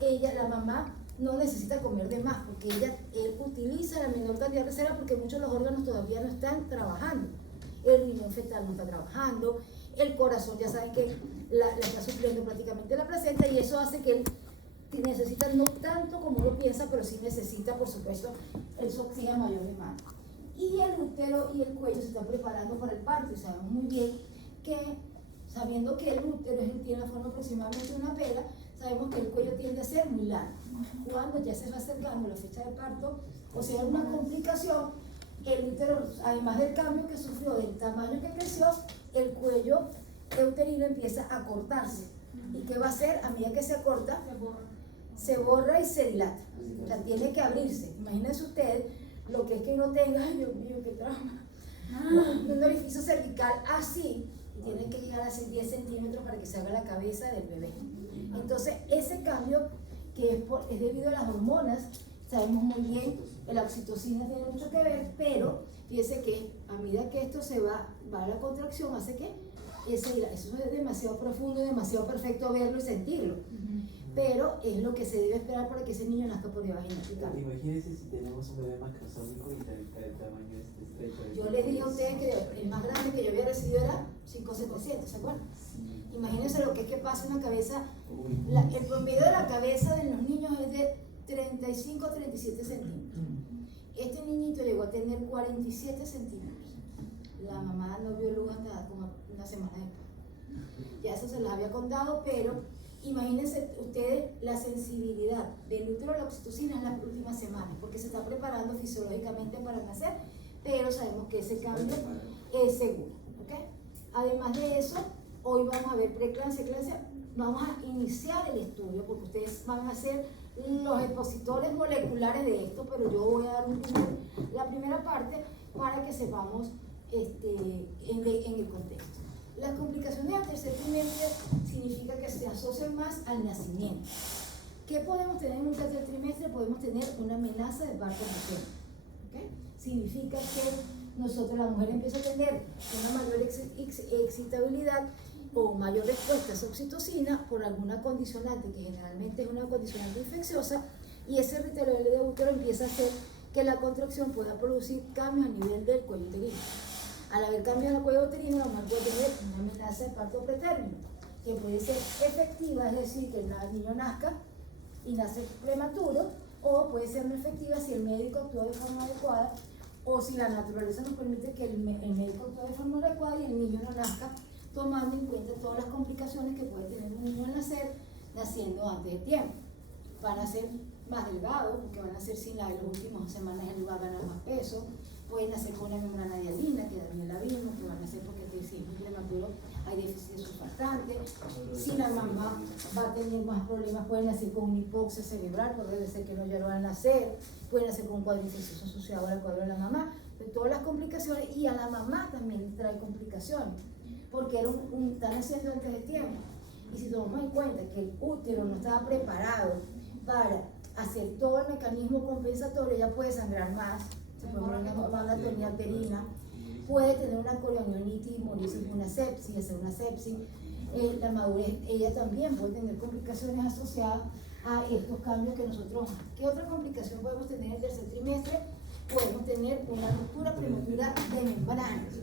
la mamá, no necesita comer de más, porque él utiliza la menor cantidad de reserva porque muchos de los órganos todavía no están trabajando. El riñón fetal no está trabajando, el corazón ya saben que la está supliendo prácticamente la placenta, y eso hace que él necesita no tanto como uno piensa, pero sí necesita, por supuesto, el oxígeno mayor de mano. Y el útero y el cuello se están preparando para el parto, y sabemos muy bien que, sabiendo que el útero tiene la forma aproximadamente de una pera, sabemos que el cuello tiende a ser muy largo. Cuando ya se va acercando la fecha de parto, o sea, una complicación, el útero, además del cambio que sufrió, del tamaño que creció, el cuello uterino empieza a cortarse. ¿Y qué va a hacer? A medida que se acorta, se borra y se dilata. O sea, tiene que abrirse. Imagínense ustedes lo que es que uno tenga, ay Dios mío, qué trauma, un orificio cervical así, y tiene que llegar a 10 centímetros para que se haga la cabeza del bebé. Entonces, ese cambio que es debido a las hormonas, sabemos muy bien que la oxitocina tiene mucho que ver, pero fíjense que a medida que esto se va a la contracción, hace que eso es demasiado profundo y demasiado perfecto verlo y sentirlo. Pero es lo que se debe esperar para que ese niño nazca por debajo genética. Imagínense si tenemos un bebé macrosómico y el tamaño es estrecho. Yo les dije a ustedes que el más grande que yo había recibido era 5,700, ¿se acuerdan? Sí. Imagínense lo que es que pasa en la cabeza. El promedio de la cabeza de los niños es de 35 a 37 centímetros. Este niñito llegó a tener 47 centímetros. La mamá no vio luz hasta como una semana después. Ya eso se las había contado, pero imagínense ustedes la sensibilidad del útero a la oxitocina en las últimas semanas, porque se está preparando fisiológicamente para nacer, pero sabemos que ese cambio es seguro. ¿Okay? Además de eso, hoy vamos a ver preeclampsia, eclampsia. Vamos a iniciar el estudio porque ustedes van a ser los expositores moleculares de esto, pero yo voy a dar la primera parte para que sepamos en el contexto. Las complicaciones del tercer trimestre significa que se asocian más al nacimiento. ¿Qué podemos tener en un tercer trimestre? Podemos tener una amenaza de parto materno. ¿Okay? Significa que la mujer empieza a tener una mayor excitabilidad o mayor respuesta a esa oxitocina por alguna condicionante, que generalmente es una condicionante infecciosa, y ese ritmo de útero empieza a hacer que la contracción pueda producir cambios a nivel del cuello uterino. Al haber cambios en el cuello uterino, la mujer puede tener una amenaza de parto pretérmino, que puede ser efectiva, es decir, que el niño nazca y nace prematuro, o puede ser no efectiva si el médico actúa de forma adecuada, o si la naturaleza nos permite que el médico actúe de forma adecuada y el niño no nazca, tomando en cuenta todas las complicaciones que puede tener un niño al nacer, naciendo antes de tiempo. Van a ser más delgados, porque van a ser sin las últimas semanas él va a ganar más peso, pueden nacer con una membrana hialina, que también la vimos, que van a nacer porque si es un prematuro hay déficit de surfactante. Si la mamá va a tener más problemas, pueden nacer con una hipoxia cerebral, porque debe ser que no lloró al nacer, pueden nacer con un cuadro infeccioso asociado al cuadro de la mamá, de todas las complicaciones, y a la mamá también trae complicaciones, porque está naciendo antes de tiempo. Y si tomamos en cuenta que el útero no estaba preparado para hacer todo el mecanismo compensatorio, ella puede sangrar más, se puede morir una anatomía uterina, puede tener una corionionitis y morirse por una sepsis, hacer una sepsis. La madurez, ella también puede tener complicaciones asociadas a estos cambios que nosotros. ¿Qué otra complicación podemos tener en el tercer trimestre? Podemos tener una ruptura prematura de membranas.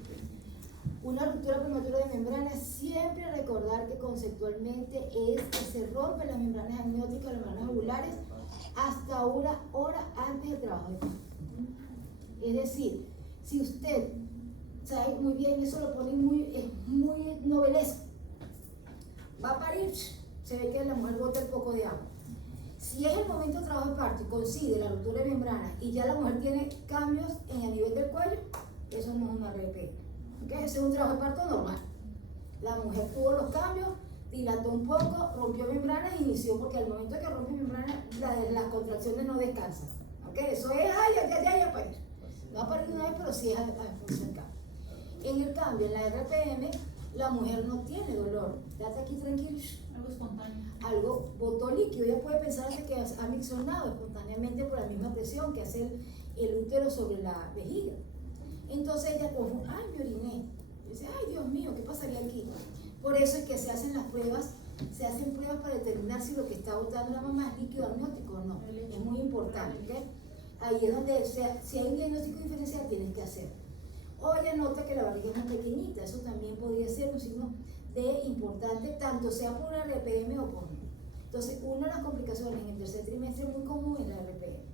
Una ruptura prematura de membranas, siempre recordar que conceptualmente es que se rompen las membranas amnióticas, las membranas ovulares, hasta una hora antes del trabajo de parto. Es decir, si usted sabe muy bien, eso lo pone muy novelesco, va a parir, se ve que la mujer bota el poco de agua. Si es el momento de trabajo de parto y coincide la ruptura de membranas y ya la mujer tiene cambios a nivel del cuello, eso no es una RP. ¿Okay? Ese es un trabajo de parto normal. La mujer tuvo los cambios, dilató un poco, rompió membranas e inició, porque al momento que rompe membranas, las contracciones no descansan. ¿Okay? Eso es, ya, parir. No va a parir una vez, pero sí es a función cambio. En el cambio, en la RPM, la mujer no tiene dolor. Quédate aquí tranquilo. Algo espontáneo. Algo botó líquido. Ella puede pensar que ha miccionado espontáneamente por la misma presión que hace el útero sobre la vejiga. Entonces ella me oriné. Y dice, ay Dios mío, ¿qué pasaría aquí? Por eso es que se hacen las pruebas se hacen pruebas para determinar si lo que está botando la mamá es líquido amniótico o no. Es muy importante, ¿ok? Ahí es donde, si hay un diagnóstico diferencial, tienes que hacer. O ella nota que la barriga es muy pequeñita, eso también podría ser un signo de importante, tanto sea por una RPM o por no. Entonces, una de las complicaciones en el tercer trimestre muy común es la RPM.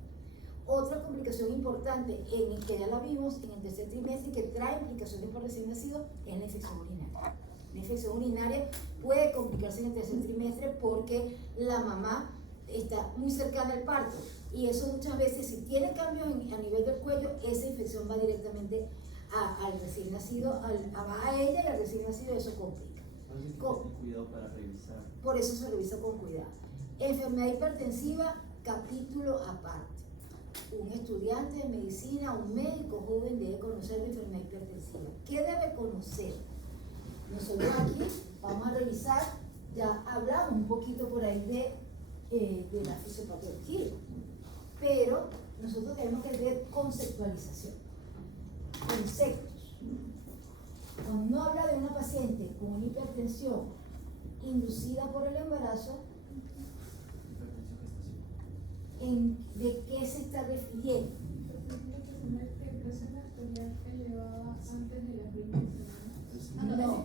Otra complicación importante, en el que ya la vimos en el tercer trimestre y que trae implicaciones por recién nacido, es la infección urinaria. La infección urinaria puede complicarse en el tercer trimestre porque la mamá está muy cercana al parto y eso muchas veces, si tiene cambios a nivel del cuello, esa infección va directamente al recién nacido, va a ella y al recién nacido, eso complica. Cuidado para revisar. Por eso se revisa con cuidado. Enfermedad hipertensiva, capítulo aparte. Un estudiante de medicina, un médico joven debe conocer la enfermedad hipertensiva. ¿Qué debe conocer? Nosotros aquí vamos a revisar, ya hablamos un poquito por ahí de la fisiopatología, pero nosotros tenemos que ver conceptualización, conceptos. Cuando uno habla de una paciente con una hipertensión inducida por el embarazo, ¿de qué se está refiriendo? No,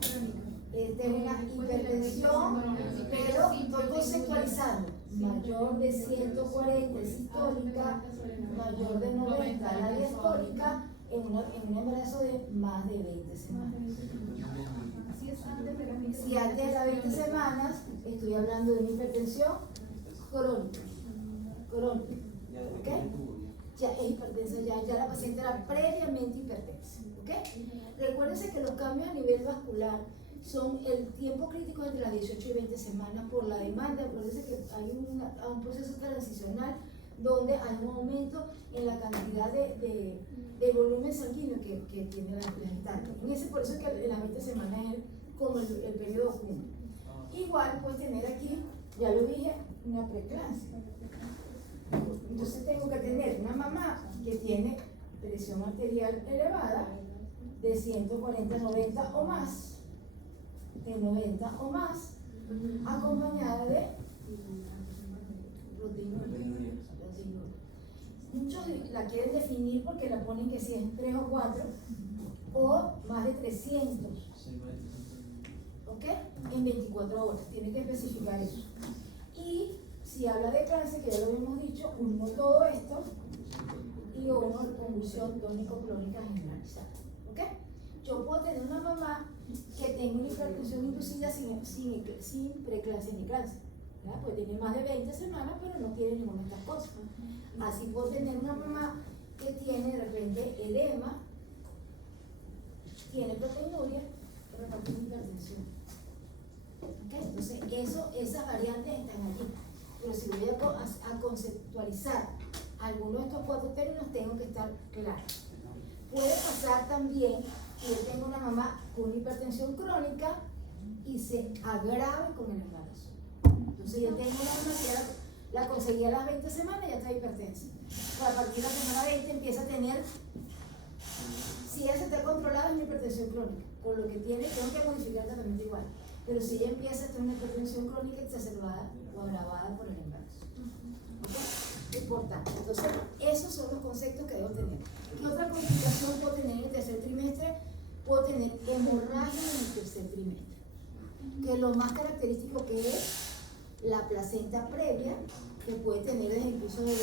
es una hipertensión, pero estoy conceptualizando. Mayor de 140 es sistólica, mayor de 90 la diastólica, en un embarazo de más de 20 semanas. Si antes de las 20 semanas, estoy hablando de una hipertensión crónica. ¿Ok? Ya es hipertensa, ya la paciente era previamente hipertensa. ¿Ok? Recuérdense que los cambios a nivel vascular son el tiempo crítico entre las 18 y 20 semanas por la demanda. Recuérdense que hay un proceso transicional donde hay un aumento en la cantidad de volumen sanguíneo que tiene la gestante. Por eso es que en las 20 semanas es como el periodo cumbre. Igual puedes tener aquí, ya lo dije, una preeclampsia. Entonces tengo que tener una mamá que tiene presión arterial elevada de 140, 90 o más, acompañada de proteinuria. Muchos la quieren definir porque la ponen que si es 3 o 4 o más de 300, ¿ok? En 24 horas, tiene que especificar eso. Y si habla de cáncer, que ya lo habíamos dicho, uno todo esto y uno convulsión tónico-clónica generalizada, ¿ok? Yo puedo tener una mamá que tenga una hipertensión inducida sin preeclampsia ni cáncer, ¿verdad? Pues tiene más de 20 semanas, pero no tiene ninguna de estas cosas. Así puedo tener una mamá que tiene de repente edema, tiene proteinuria, pero no tiene hipertensión. ¿Okay? Entonces, esas variantes están allí. Pero si voy a conceptualizar alguno de estos 4 términos, tengo que estar claro. Puede pasar también que yo tengo una mamá con una hipertensión crónica y se agrave con el embarazo. Entonces, yo tengo una mamá que la conseguí a las 20 semanas y ya está hipertensa. Pero a partir de la semana 20 empieza a tener, si ella se está controlada, es una hipertensión crónica. Por lo que tengo que modificar el tratamiento igual. Pero si ella empieza a tener una hipertensión crónica exacerbada o agravada por el embarazo. ¿Okay? Importante. Entonces, esos son los conceptos que debo tener. ¿Qué otra complicación puedo tener en el tercer trimestre? Puedo tener hemorragia en el tercer trimestre. Que lo más característico que es la placenta previa, que puede tener desde incluso desde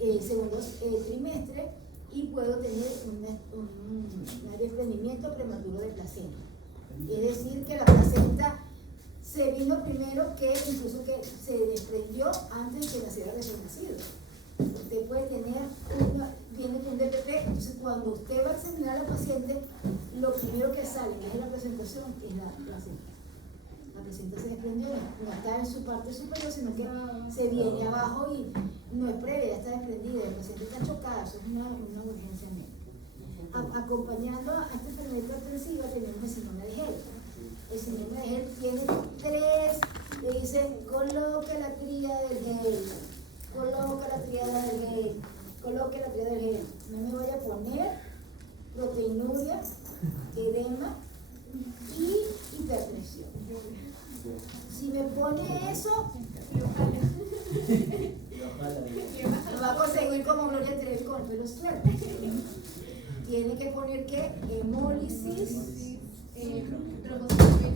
el segundo trimestre, y puedo tener un desprendimiento prematuro de placenta. Es decir, que la placenta se vino primero que incluso que se desprendió antes de que naciera recién nacido. Usted puede tener viene con DPP, entonces cuando usted va a examinar a la paciente, lo primero que sale de la presentación es la placenta. La placenta se desprendió, no está en su parte superior, sino que se viene abajo y no es previa, ya está desprendida, la placenta está chocada, eso es una urgencia médica. Acompañando a esta enfermedad hipertensiva tenemos el síndrome de Hell. El síndrome de Hell tiene 3, le dicen coloque la tríada del Hell, coloque la tríada del Hell, coloque la tríada del Hell. No me voy a poner proteinuria, edema y hipertensión. Si me pone eso, lo va a conseguir como Gloria Trevi con el pelo suelto. Tiene que poner que hemólisis,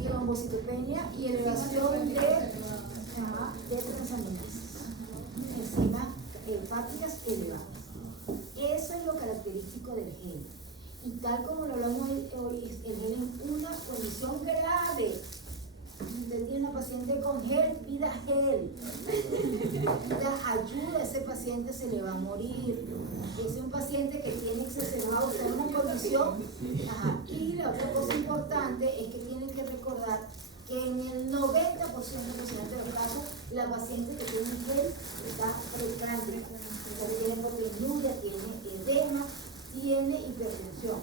trombocitopenia y elevación de transaminases, enzimas hepáticas elevadas. Eso es lo característico del gel. Y tal como lo hablamos hoy, el gel es una condición grave. Usted tiene una paciente con gel, pida gel. La ayuda a ese paciente, se le va a morir. Es un paciente que tiene exacerbado una condición. Y la otra cosa importante es que tienen que recordar que en el 90% de los casos, la paciente que tiene gel está precándida, tiene proteinuria, tiene edema, tiene hipertensión.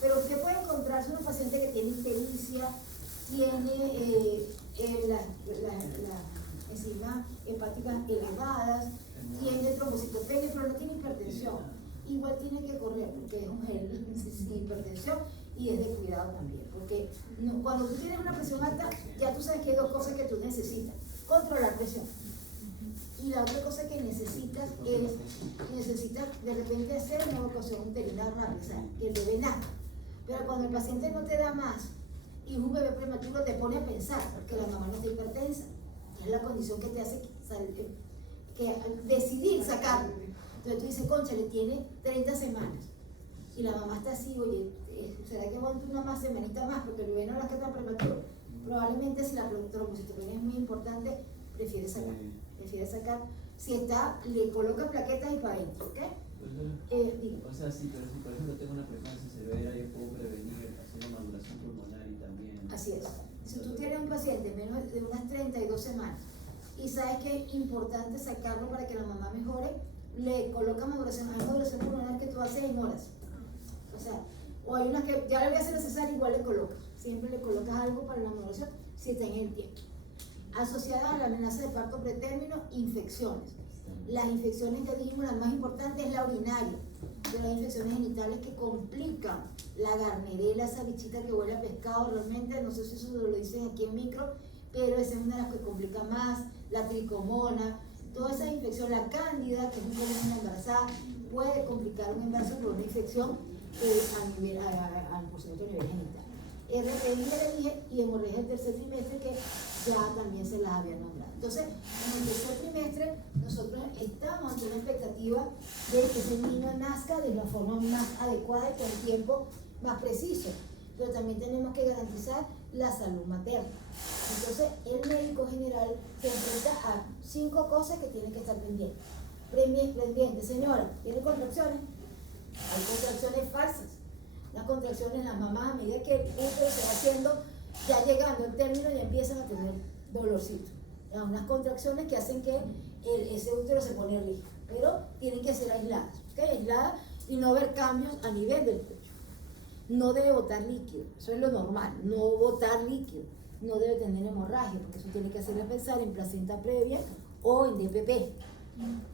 Pero usted puede encontrarse una paciente que tiene ictericia, tiene las enzimas hepáticas elevadas, tiene trombocitopenia, pero no tiene hipertensión. Igual tiene que correr porque es un gel sin hipertensión y es de cuidado también. Porque cuando tú tienes una presión alta, ya tú sabes que hay dos cosas que tú necesitas: controlar presión. Y la otra cosa que necesitas de repente hacer una evacuación uterina rápida, o sea, que el bebé nazca. Pero cuando el paciente no te da más y un bebé prematuro, te pone a pensar que la mamá no está hipertensa, que es la condición que te hace decidir sacarlo. Entonces tú dices, concha, le tiene 30 semanas y la mamá está así, oye, ¿será que aguanto una semanita más porque el bebé no la está tan prematuro? Probablemente, si la trombocitopenia es muy importante, prefiere sacar. Si está, le coloca plaquetas y para adentro, ¿ok? O sea, sí, pero si por ejemplo tengo una preeclampsia severa, yo puedo prevenir haciendo maduración pulmonar y también... Así es. Si tú tienes un paciente menos de unas 32 semanas y sabes que es importante sacarlo para que la mamá mejore, le coloca maduración. Hay maduración pulmonar que tú haces en horas. O sea, o hay unas que ya le voy a hacer necesario, igual le colocas. Siempre le colocas algo para la maduración si está en el tiempo. Asociada a la amenaza de parto pretérmino, infecciones. Las infecciones, ya dijimos, la más importante es la urinaria, de las infecciones genitales que complican la garnerela, esa bichita que huele a pescado. Realmente, no sé si eso lo dicen aquí en micro, pero esa es una de las que complica más. La tricomona, toda esa infección, la cándida, que es un problema embarazada, puede complicar un embarazo por una infección al porcentaje a nivel genital. RPI, ya le dije, y hemorragia del tercer trimestre, que ya también se las había nombrado. Entonces, en el tercer trimestre, nosotros estamos ante una expectativa de que ese niño nazca de la forma más adecuada y con el tiempo más preciso. Pero también tenemos que garantizar la salud materna. Entonces, el médico general se enfrenta a 5 cosas que tiene que estar pendiente. Pendiente, señora, ¿tiene contracciones? Hay contracciones falsas. Las contracciones, las mamás, a medida que el útero se va haciendo, ya llegando al término, ya empiezan a tener dolorcito. Ya, unas contracciones que hacen que ese útero se pone rígido, pero tienen que ser aisladas, ¿okay? Aisladas y no ver cambios a nivel del pecho. No debe botar líquido, eso es lo normal, no botar líquido. No debe tener hemorragia, porque eso tiene que hacerle pensar en placenta previa o en DPP.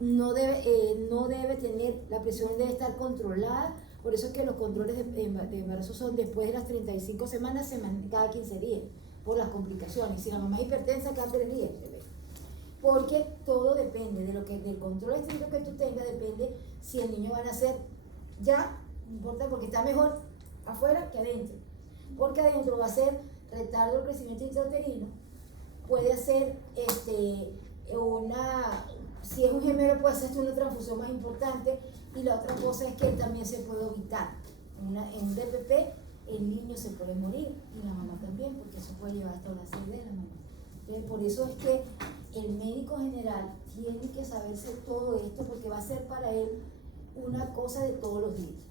No debe tener, la presión debe estar controlada. Por eso es que los controles de embarazo son después de las 35 semanas, cada 15 días, por las complicaciones. Si la mamá es hipertensa, cada 3 días, porque todo depende de del control estricto que tú tengas, depende si el niño va a nacer ya, no importa, porque está mejor afuera que adentro, porque adentro va a ser retardo del crecimiento intrauterino, puede ser si es un gemelo, puede ser una transfusión más importante. Y la otra cosa es que también se puede evitar. En un DPP, el niño se puede morir y la mamá también, porque eso puede llevar hasta una ceguera de la mamá. Entonces, por eso es que el médico general tiene que saberse todo esto, porque va a ser para él una cosa de todos los días,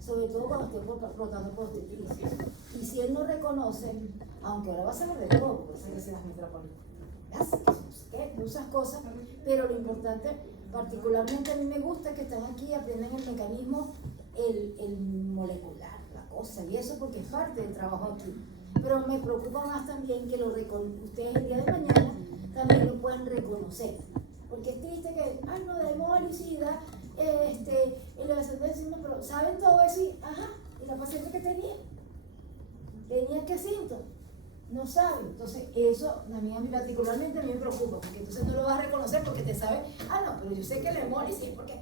sobre todo cuando esté rotando por obstetricia. Y si él no reconoce, aunque ahora va a saber de todo, puede ser que se las metropolitanas, muchas cosas, pero lo importante, particularmente a mí me gusta que están aquí y aprendan el mecanismo, el molecular, la cosa y eso, porque es parte del trabajo aquí. Pero me preocupa más también que ustedes el día de mañana también lo puedan reconocer, porque es triste que, no, da hemólisis, da elevación de encima, pero saben todo eso y, ¿y la paciente que tenía? ¿Tenía qué síntomas? No sabe. Entonces, eso a mí particularmente a mí me preocupa, porque entonces no lo vas a reconocer porque te sabe, no, pero yo sé que la hemólisis es porque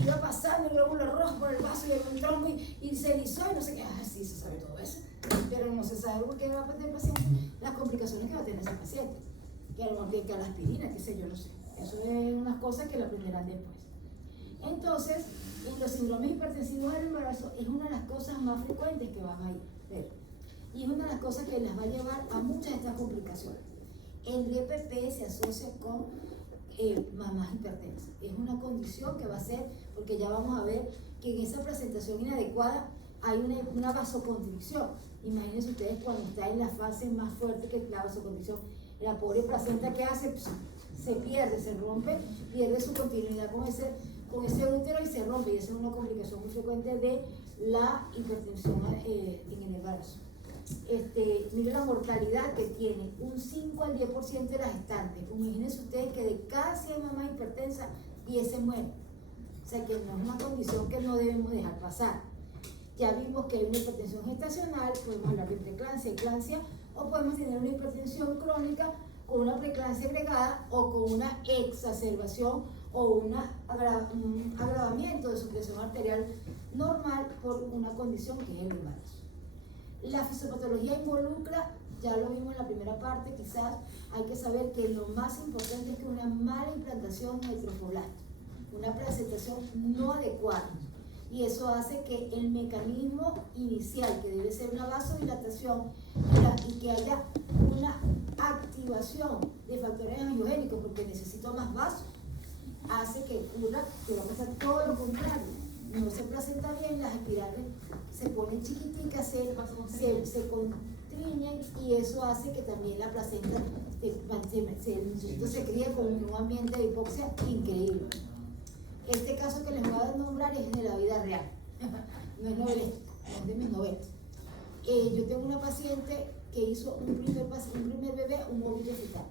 iba pasando el glóbulo rojo por el vaso y el trombo y se erizó y no sé qué. Sí, se sabe todo eso, pero no se sabe por qué va a tener el paciente, las complicaciones que va a tener ese paciente, que a lo mejor tiene que la aspirina, qué sé yo, no sé. Eso es unas cosas que lo aprenderán después. Entonces, en los síndromes hipertensivos del embarazo es una de las cosas más frecuentes que van a ver. Y es una de las cosas que las va a llevar a muchas de estas complicaciones. El DPP se asocia con mamás hipertensas. Es una condición que va a ser, porque ya vamos a ver que en esa presentación inadecuada hay una vasoconstricción. Imagínense ustedes cuando está en la fase más fuerte que es la vasoconstricción. La pobre placenta, ¿qué hace? Se pierde, se rompe, pierde su continuidad con ese útero y se rompe. Y esa es una complicación muy frecuente de la hipertensión en el embarazo. Mire la mortalidad que tiene, un 5 al 10% de las gestantes. Imagínense ustedes que de cada 100 mamás hipertensas, 10 se mueren. O sea que no es una condición que no debemos dejar pasar. Ya vimos que hay una hipertensión gestacional, podemos hablar de preeclampsia, eclampsia, o podemos tener una hipertensión crónica con una preeclampsia agregada o con una exacerbación o un agravamiento de su presión arterial normal por una condición que es el embarazo. La fisiopatología involucra, ya lo vimos en la primera parte, quizás hay que saber que lo más importante es que una mala implantación de trofoblast, una presentación no adecuada, y eso hace que el mecanismo inicial, que debe ser una vasodilatación y que haya una activación de factores angiogénicos, porque necesito más vasos, hace que va a pasar todo lo contrario. No se placenta bien, las espirales se ponen chiquiticas, se constriñen y eso hace que también la placenta el muchachito se críe con un ambiente de hipoxia increíble. Este caso que les voy a nombrar es de la vida real, no es novelesco, no es de mis novelas. Yo tengo una paciente que hizo un primer bebé, un óvulo fetal,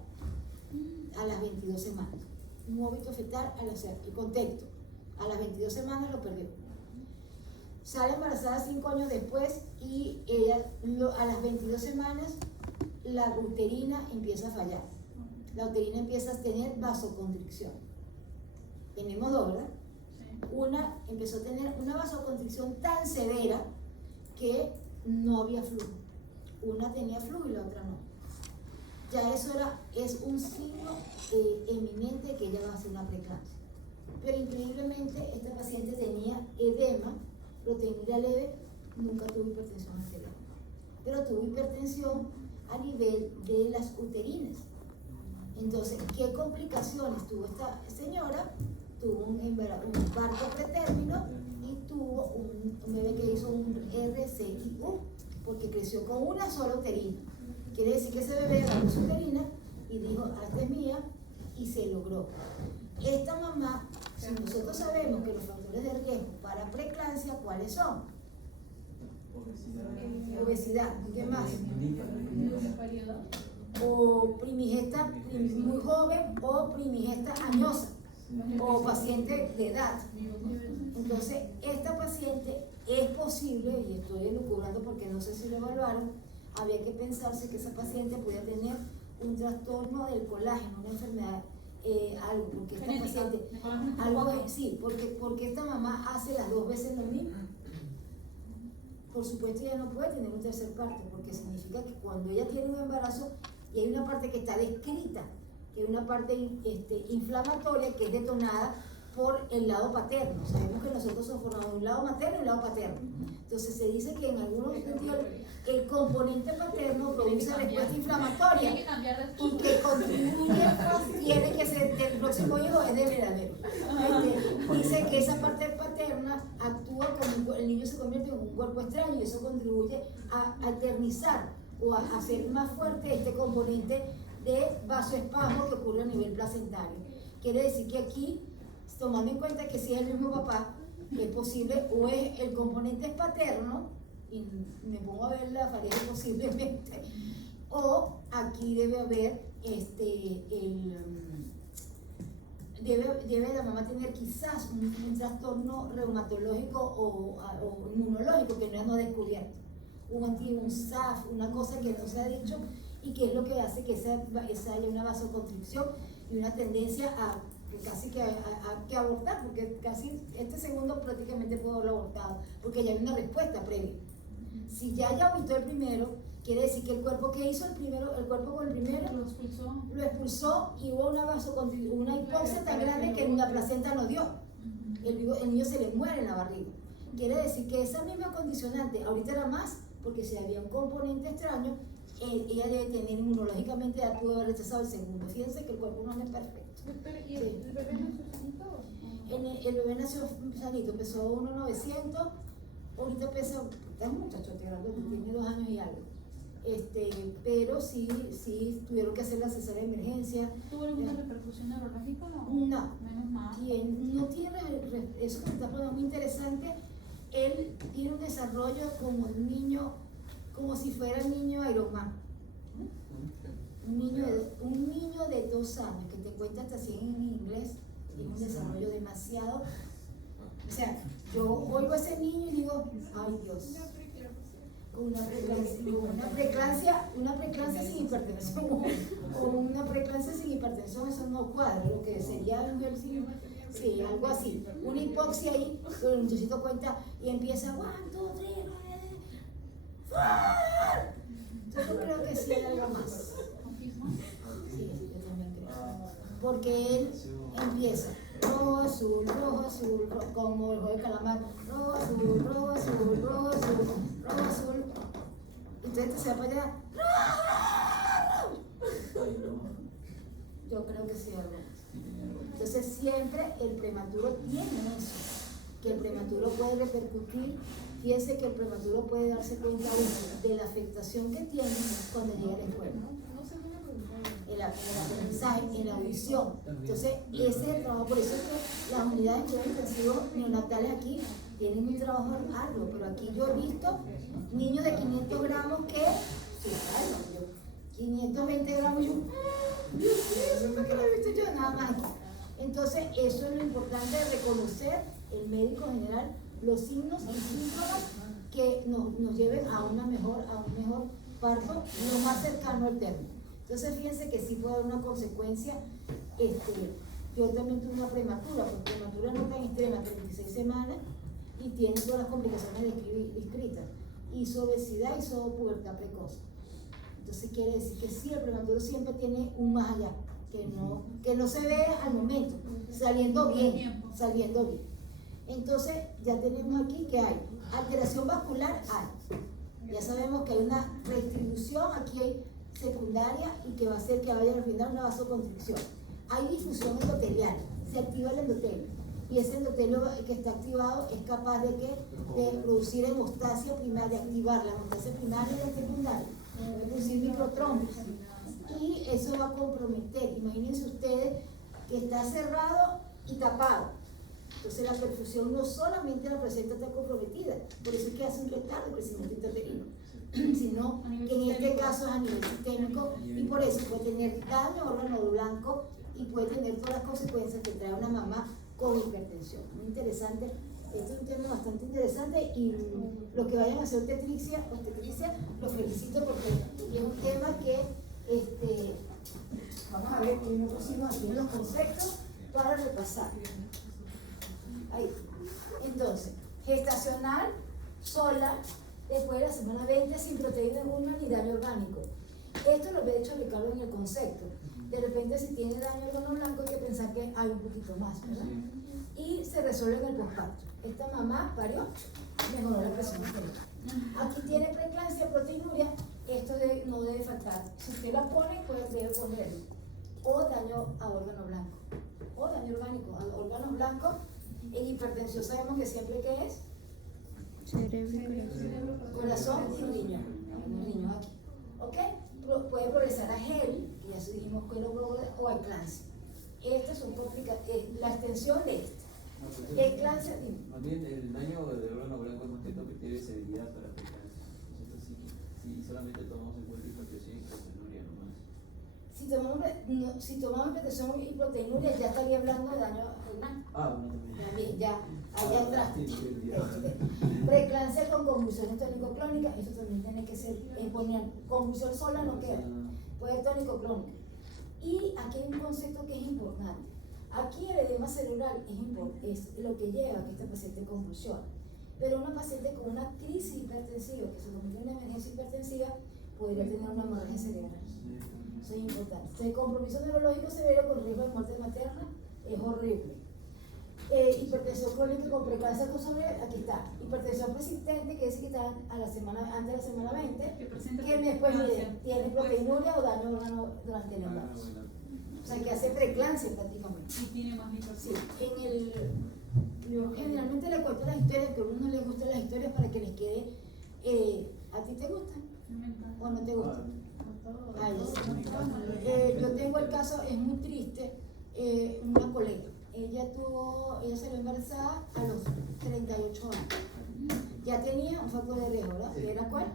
a las 22 semanas. Un óvulo fetal, el contexto, a las 22 semanas lo perdió. Sale embarazada 5 años después y ella, a las 22 semanas, la uterina empieza a fallar. La uterina empieza a tener vasoconstricción. Tenemos dos, ¿verdad? Sí. Una empezó a tener una vasoconstricción tan severa que no había flujo. Una tenía flujo y la otra no. Ya eso es un signo eminente de que ella va a hacer una preeclampsia. Pero increíblemente esta paciente tenía edema, proteinúria leve, nunca tuvo hipertensión arterial, pero tuvo hipertensión a nivel de las uterinas. Entonces, ¿qué complicaciones tuvo esta señora? Tuvo un parto pretérmino y tuvo un bebé que hizo un RCIU, porque creció con una sola uterina. Quiere decir que ese bebé agarró su uterina y dijo, esta es mía, y se logró. Esta mamá, si nosotros sabemos que los factores de riesgo para preeclampsia, ¿cuáles son? Obesidad, ¿qué más? O primigesta muy joven o primigesta añosa o paciente de edad. Entonces, esta paciente es posible, y estoy elucubrando porque no sé si lo evaluaron, había que pensarse que esa paciente podía tener un trastorno del colágeno, una enfermedad, algo, porque esta paciente, sí, porque esta mamá hace las 2 veces lo mismo. Por supuesto, ella no puede tener un tercer parto, porque significa que cuando ella tiene un embarazo, y hay una parte que está descrita, que es una parte inflamatoria que es detonada por el lado paterno. Sabemos que nosotros somos formados de un lado materno y un lado paterno. Entonces se dice que en algunos sentidos el componente paterno produce respuesta inflamatoria y que contribuye, tiene que ser del próximo hijo, es del heredero. Dice que esa parte paterna actúa como el niño se convierte en un cuerpo extraño y eso contribuye a alternizar o a hacer más fuerte este componente de vasoespasmo que ocurre a nivel placentario. Quiere decir que aquí, tomando en cuenta que si es el mismo papá, es posible, o es el componente paterno, y me pongo a ver la pareja posiblemente, o aquí debe haber debe la mamá tener quizás un trastorno reumatológico o inmunológico que no es no descubierto. un SAF, una cosa que no se ha dicho y que es lo que hace que esa haya una vasoconstricción y una tendencia a casi que abortar, porque casi este segundo prácticamente pudo haberlo abortado, porque ya hay una respuesta previa. Si ya abortó el primero, quiere decir que el cuerpo que hizo el primero, el cuerpo con el primero lo expulsó y hubo una hipoxia tan grande que la placenta no dio. El niño se le muere en la barriga. Quiere decir que esa misma condicionante, ahorita era más, porque si había un componente extraño, ella debe tener inmunológicamente, ya pudo haber rechazado el segundo. Fíjense que el cuerpo no es perfecto. ¿Y el bebé nació sanito? El bebé nació sanito, empezó 1,900, ahorita pesa, es un muchachote grande, tiene 2 años y algo. Pero sí tuvieron que hacer la cesárea de emergencia. ¿Tuvo alguna repercusión neurológica? No, menos mal. No tiene, eso que me está poniendo muy interesante. Él tiene un desarrollo como el niño, como si fuera el niño Iron Man. Un niño de 2 años que te cuenta hasta 100 en inglés, tiene un desarrollo demasiado. O sea, yo oigo a ese niño y digo, ay Dios, una preeclampsia sin hipertensión o una preeclampsia sin hipertensión, eso no cuadra, lo que sería sí, algo así, una hipoxia ahí, pero el muchachito cuenta y empieza 1, 2, 3, yo creo que sí hay algo más. Sí, yo también creo. Porque él empieza rojo, azul, como el juego de calamar, rojo, azul, rojo, azul, rojo, azul, rojo, azul. Entonces se va para allá. Yo creo que sí hay algo más. Entonces siempre el prematuro tiene eso, que el prematuro puede repercutir. Fíjense que el prematuro puede darse cuenta de la afectación que tiene cuando llega a la escuela. El aprendizaje, en la audición. Entonces, ese es el trabajo. Por eso es que las unidades de cuidados intensivos neonatales aquí tienen un trabajo arduo. Pero aquí yo he visto niños de 500 gramos que, sí, claro, 520 gramos, yo, Dios mío, eso es lo que lo he visto yo, nada más aquí. Entonces, eso es lo importante de reconocer el médico general los signos y síntomas que nos lleven a un mejor parto lo más cercano al término. Entonces fíjense que sí puede haber una consecuencia. Yo también tuve una prematura, porque prematura no tan extrema, 36 semanas, y tiene todas las complicaciones descritas. Hizo obesidad, hizo pubertad precoz. Entonces quiere decir que sí, el prematuro siempre tiene un más allá, que no se ve al momento, saliendo bien. Entonces ya tenemos aquí que hay alteración vascular, ya sabemos que hay una redistribución, aquí hay secundaria y que va a hacer que vaya a originar una vasoconstricción. Hay difusión endotelial, se activa el endotelio y ese endotelio que está activado es capaz de producir hemostasia primaria, activar la hemostasia primaria y la secundaria, de producir microtrombos y eso va a comprometer. Imagínense ustedes que está cerrado y tapado. Entonces la perfusión no solamente la placenta está comprometida, por eso es que hace un retardo de crecimiento intrauterino, sino que en este caso es a nivel sistémico y por eso puede tener daño a órgano blanco y puede tener todas las consecuencias que trae una mamá con hipertensión. Muy interesante, este es un tema bastante interesante y los que vayan a hacer obstetricia, los felicito porque es un tema que vamos a ver cómo pusimos aquí en los conceptos para repasar. Ahí. Entonces, gestacional, sola, después de la semana 20, sin proteína alguna ni daño orgánico. Esto lo había hecho Ricardo en el concepto. De repente, si tiene daño órgano blanco, hay que pensar que hay un poquito más, ¿verdad? Y se resuelve en el posparto. Esta mamá parió, mejoró la presión arterial. Aquí tiene preeclampsia, proteinuria, esto no debe faltar. Si usted la pone, debe ponerlo. O daño a órgano blanco. O daño orgánico a órganos blancos. En hipertensión sabemos que siempre que es cerebro, corazón y riñón. Los riñones aquí. ¿Ok? Puede progresar a gel, que ya dijimos que o a eclampsia. Estas son complicaciones. La extensión de esta. Eclampsia. Más bien, el daño del órgano blanco es más que todo que tiene severidad para preeclampsia. Entonces, sí, solamente tomamos en cuenta hipertensión y proteinuria nomás. si tomamos hipertensión y proteinuria, ya estaría hablando de daño renal. Bueno, También, ya, allá entraste. Preeclampsia con convulsiones tónico-clónicas, eso también tiene que ser, poner convulsión sola no queda, puede ser tónico-clónica. Y aquí hay un concepto que es importante. Aquí el edema cerebral es lo que lleva a que esta paciente convulsione. Pero una paciente con una crisis hipertensiva, que se convierte en una emergencia hipertensiva, podría tener una hemorragia cerebral. Eso es importante. El compromiso neurológico severo con riesgo de muerte materna es horrible. Hipertensión crónica con preeclampsia con sobrevivir, aquí está. Hipertensión persistente, que dice que está antes de la semana 20, que después tiene proteinuria o daño órgano durante el embarazo. O sea, que hace preeclampsia prácticamente. Y tiene más hipertensión. Sí, yo generalmente le cuento las historias, que a uno no les gustan las historias para que les quede. ¿A ti te gustan? ¿O no te gustan? Yo tengo el caso, es muy triste, una colega. Ella salió embarazada a los 38 años. Ya tenía un factor de riesgo, ¿verdad? ¿Era cuál?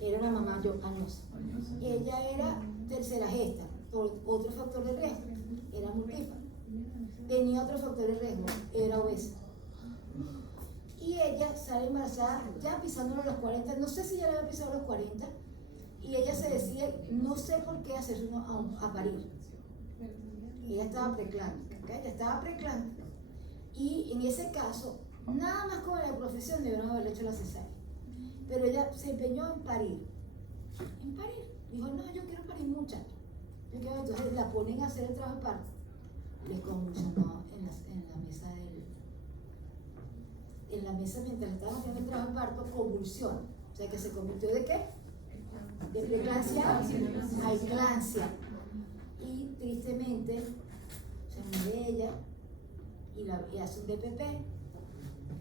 Era una mamá añosa. Ella era tercera gesta, por otro factor de riesgo, era multípara. Tenía otro factor de riesgo, era obesa. Y ella sale embarazada ya pisándolo a los 40, no sé si ya le había pisado a los 40, y ella se decide, no sé por qué, hacerse uno a parir. Ella estaba preeclámptica, ¿okay? Ella estaba preeclámptica. Y en ese caso, nada más con la profesión debieron haberle hecho la cesárea. Pero ella se empeñó en parir. En parir. Dijo, no, yo quiero parir muchacho. Entonces la ponen a hacer el trabajo de parto. Les convulsionó en la mesa mientras estaban haciendo el trabajo de parto, convulsión. O sea que se convirtió de qué? De preeclampsia a eclampsia. Y tristemente se muere ella y hace un DPP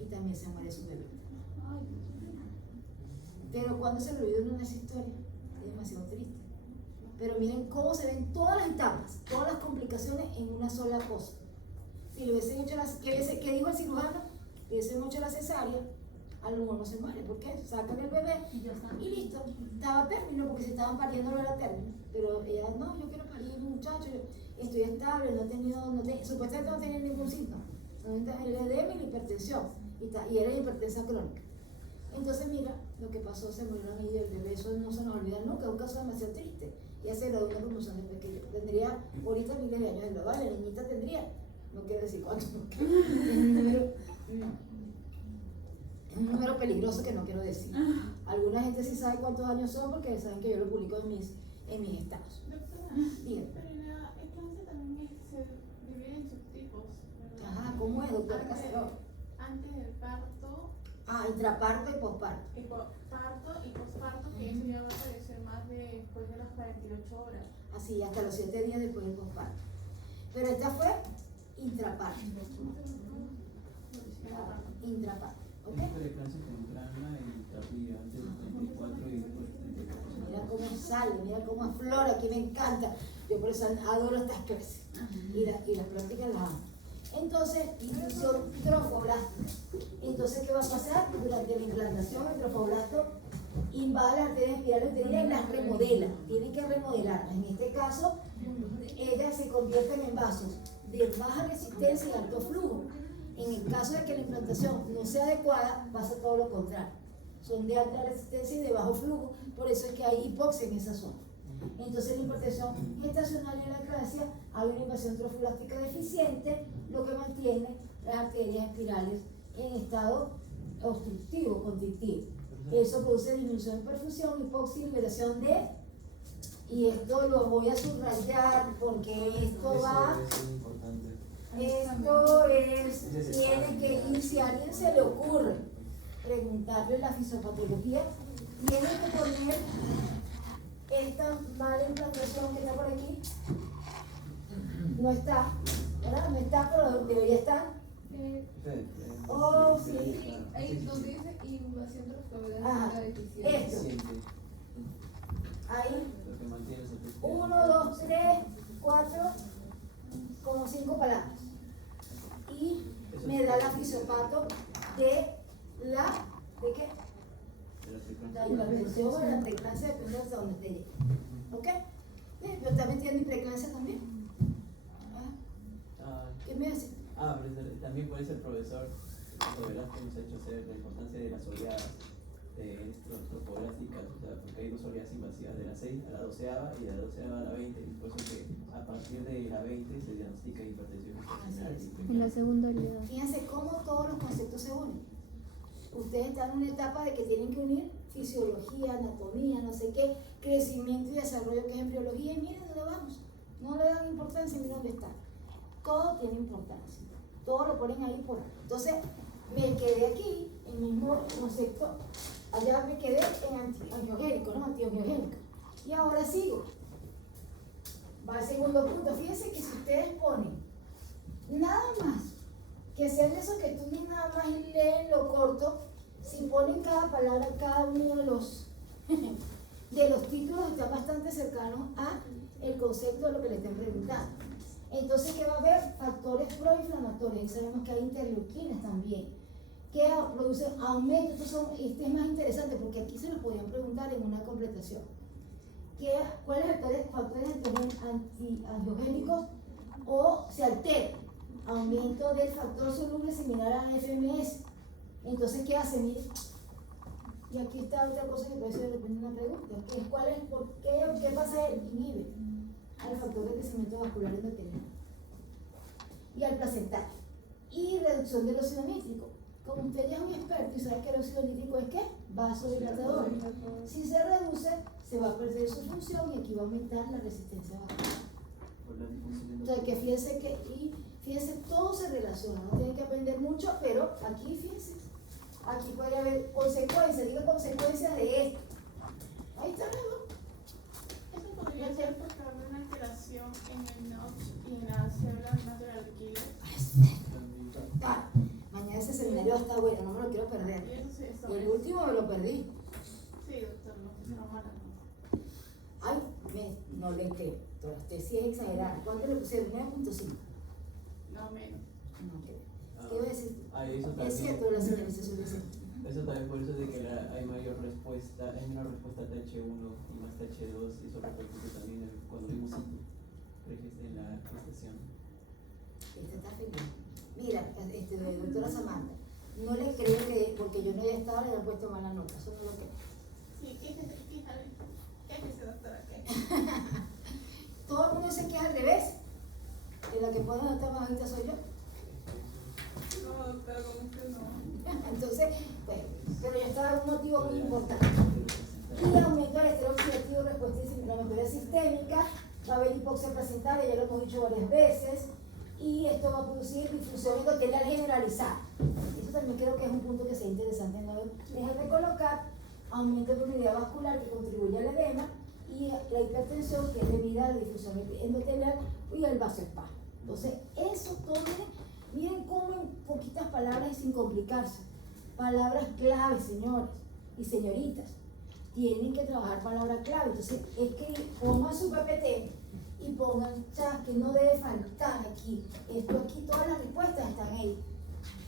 y también se muere su bebé. Pero cuando se le olvidó en esa historia, es demasiado triste. Pero miren cómo se ven todas las etapas, todas las complicaciones en una sola cosa. Si le hubiesen hecho ¿qué dijo el cirujano? Le hubiesen hecho la cesárea, a lo mejor no se muere. ¿Por qué? Sacan el bebé y listo. Estaba término porque se estaban pariendo no era término. Pero ella, no, yo quiero parir un muchacho, estoy estable, supuestamente no tenía ningún síntoma. El edema y la hipertensión. Y era hipertensión crónica. Entonces mira lo que pasó, se murió la niña y el bebé, eso no se nos olvida nunca, es un caso demasiado triste. Ya se graduó una convulsión de pequeño, tendría ahorita miles de años de graduar, la niñita tendría, no quiero decir cuánto, porque es un número peligroso que no quiero decir. Alguna gente sí sabe cuántos años son porque saben que yo lo publico en mis estados. Doctora, dígame. pero la eclampsia también se divide en subtipos, ¿verdad? Ajá, ¿cómo es, doctora Casero? Antes del parto. Intraparto y posparto. Parto y posparto, que eso ya va a aparecer más después de las 48 horas. Así, hasta los 7 días después del posparto. Pero esta fue intraparto. Intraparto. ¿Ok? Preeclampsia temprana y tardía, antes del 34 y después del 34. Mira cómo sale, mira cómo aflora, que me encanta. Yo por eso adoro estas clases. Y las prácticas las amo. Entonces, inclusión trofoblástica. Entonces, ¿qué va a pasar? Durante la implantación, el trofoblasto invade las arterias espirales uterinas y las remodela. Tienen que remodelarlas. En este caso, ellas se convierten en vasos de baja resistencia y alto flujo. En el caso de que la implantación no sea adecuada, pasa todo lo contrario. Son de alta resistencia y de bajo flujo, por eso es que hay hipoxia en esa zona. Entonces, la hipertensión gestacional y la eclampsia, hay una invasión trofoblástica deficiente, lo que mantiene las arterias espirales en estado obstructivo, constrictivo. Eso produce disminución de perfusión, hipoxia y liberación de. Y esto lo voy a subrayar porque esto va. Tiene que ir, si a alguien se le ocurre preguntarle la fisiopatología, tiene que poner esta mala implantación que está por aquí. No está, ¿verdad? No está, pero debería estar. Oh, sí. Ahí donde dice invasión trofoblástica deficiente. Esto. Ahí. 1, 2, 3, 4, como 5 palabras. Y me da la fisiopato de la. ¿De qué? La hipertensión o la preeclampsia, depende de hasta donde te llegue. ¿Ok? Pero también por eso el profesor Velasco nos ha hecho hacer la importancia de las oleadas tropográficas, o sea, porque hay 2 oleadas invasivas, de la 6 a la 12ª y de la 12ª a la 20, y por eso que a partir de la 20 se diagnostica hipertensión gestacional. En la segunda oleada. Fíjense cómo todos los conceptos se unen. Ustedes están en una etapa de que tienen que unir fisiología, anatomía, no sé qué, crecimiento y desarrollo, que es embriología, y miren dónde vamos. No le dan importancia, miren dónde está. Todo tiene importancia. Todo lo ponen ahí por ahí. Entonces, me quedé aquí, el mismo concepto, allá me quedé en angiogénico, ¿no? Antiangiogénico. Y ahora sigo. Va al segundo punto. Fíjense que si ustedes ponen nada más, que sean esos que estudian nada más y leen lo corto, si ponen cada palabra, cada uno de los títulos está bastante cercano a el concepto de lo que le estén preguntando. Entonces, ¿qué va a haber? Factores proinflamatorios, y sabemos que hay interleuquinas también, que producen aumento. Este es más interesante porque aquí se nos podían preguntar en una completación. ¿Cuáles factores antiangiogénicos o se altera? Aumento del factor soluble similar a la FMS. Entonces, ¿qué hace? Miren. Y aquí está otra cosa que puede ser depende de una pregunta, que es ¿qué pasa? Inhibe al factor de crecimiento vascular endotelial y al placentario. Y reducción del óxido nítrico. Como usted ya es un experto y sabe que el óxido nítrico es ¿qué? Vasodilatador. Si se reduce, se va a perder su función y aquí va a aumentar la resistencia vascular. O sea, que fíjense, todo se relaciona, no tienen que aprender mucho, pero aquí fíjense, aquí puede haber consecuencias, diga consecuencias de esto. Ahí está, ¿no? Eso podría ser porque va a haber una alteración en el NOx y en la célula natural alquila. Mañana ese seminario está bueno, no me lo quiero perder. Y eso sí, eso El es. último me lo perdí. Sí, doctor, no mala. Ay, no le creo. Doctora, usted sí es exagerada. ¿Cuánto le pusieron? 9.5. No menos. No creo. ¿Qué iba a decir? Eso Es también, cierto, la señalización es cierta. eso también por eso de que hay mayor respuesta, hay menor respuesta a TH1 y más TH2, y eso repercute también cuando vimos en la gestación. Esta está feliz. Mira, doctora Samantha, no le creo que porque yo no haya estado le haya puesto mala nota, eso no lo creo. Sí, quéjese, doctora, Todo el mundo dice que es al revés, que la que pone nota más bajita soy yo. No, doctora, con usted no. Entonces, bueno, pero ya está un motivo muy importante. Y aumento del estrés oxidativo, respuesta inflamatoria sistémica, va a haber hipoxia placentaria, ya lo hemos dicho varias veces, y esto va a producir difusión endotelial generalizada. Eso también creo que es un punto que sea interesante no dejar de colocar. Aumento de unidad vascular que contribuye al edema y la hipertensión que es debida a la difusión endotelial y al vasoespasmo. Entonces, eso todo, miren cómo en poquitas palabras y sin complicarse. Palabras claves, señores y señoritas. Tienen que trabajar palabras clave. Entonces, es que pongan su PPT y pongan que no debe faltar aquí. Esto aquí, todas las respuestas están ahí.